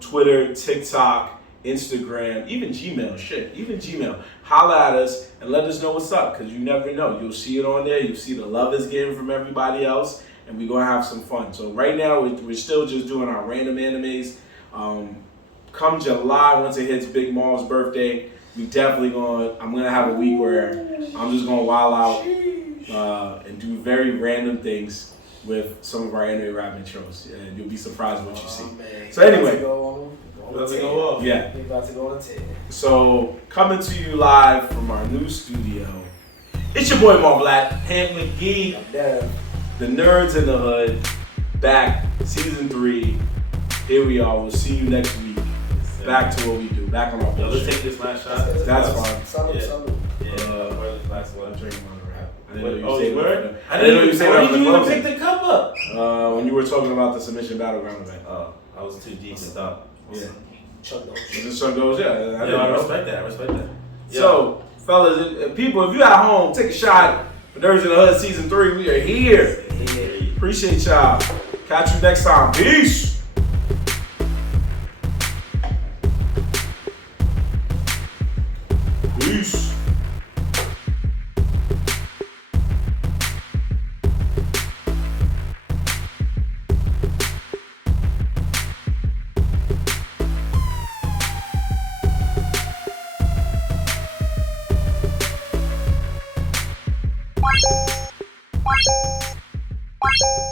Twitter, TikTok, Instagram, even Gmail. Holla at us and let us know what's up, because you never know. You'll see it on there. You'll see the love is getting from everybody else, and we're going to have some fun. So right now, we're still just doing our random animes. Come July, once it hits Big Maul's birthday, I'm going to have a week where I'm just going to wild out and do very random things with some of our anime rap intros, and you'll be surprised what you see. Man. So anyway, About to go off. Yeah. We're about to go on 10. So coming to you live from our new studio, it's your boy Mar Black, Hank McGee, the Nerdz in the Hood, back season 3. Here we are. We'll see you next week. Back to what we do. Back on our bullshit. Let's take this last shot. That's fine. Salute. Yeah. Last one. I'm drinking on the rap. I didn't know you Oh, saved word? it. I didn't know you saved it Why for did you even closing. pick the cup up? When you were talking about the submission battleground event. Oh, I was too deep in thought. Yeah. Chuck those. Was it some of those? Yeah. I didn't I know. respect that. I respect that. So, fellas, people, if you at home, take a shot for Nerdz in the Hood Season 3. We are here. Yeah. Appreciate y'all. Catch you next time. Peace. Peace. What?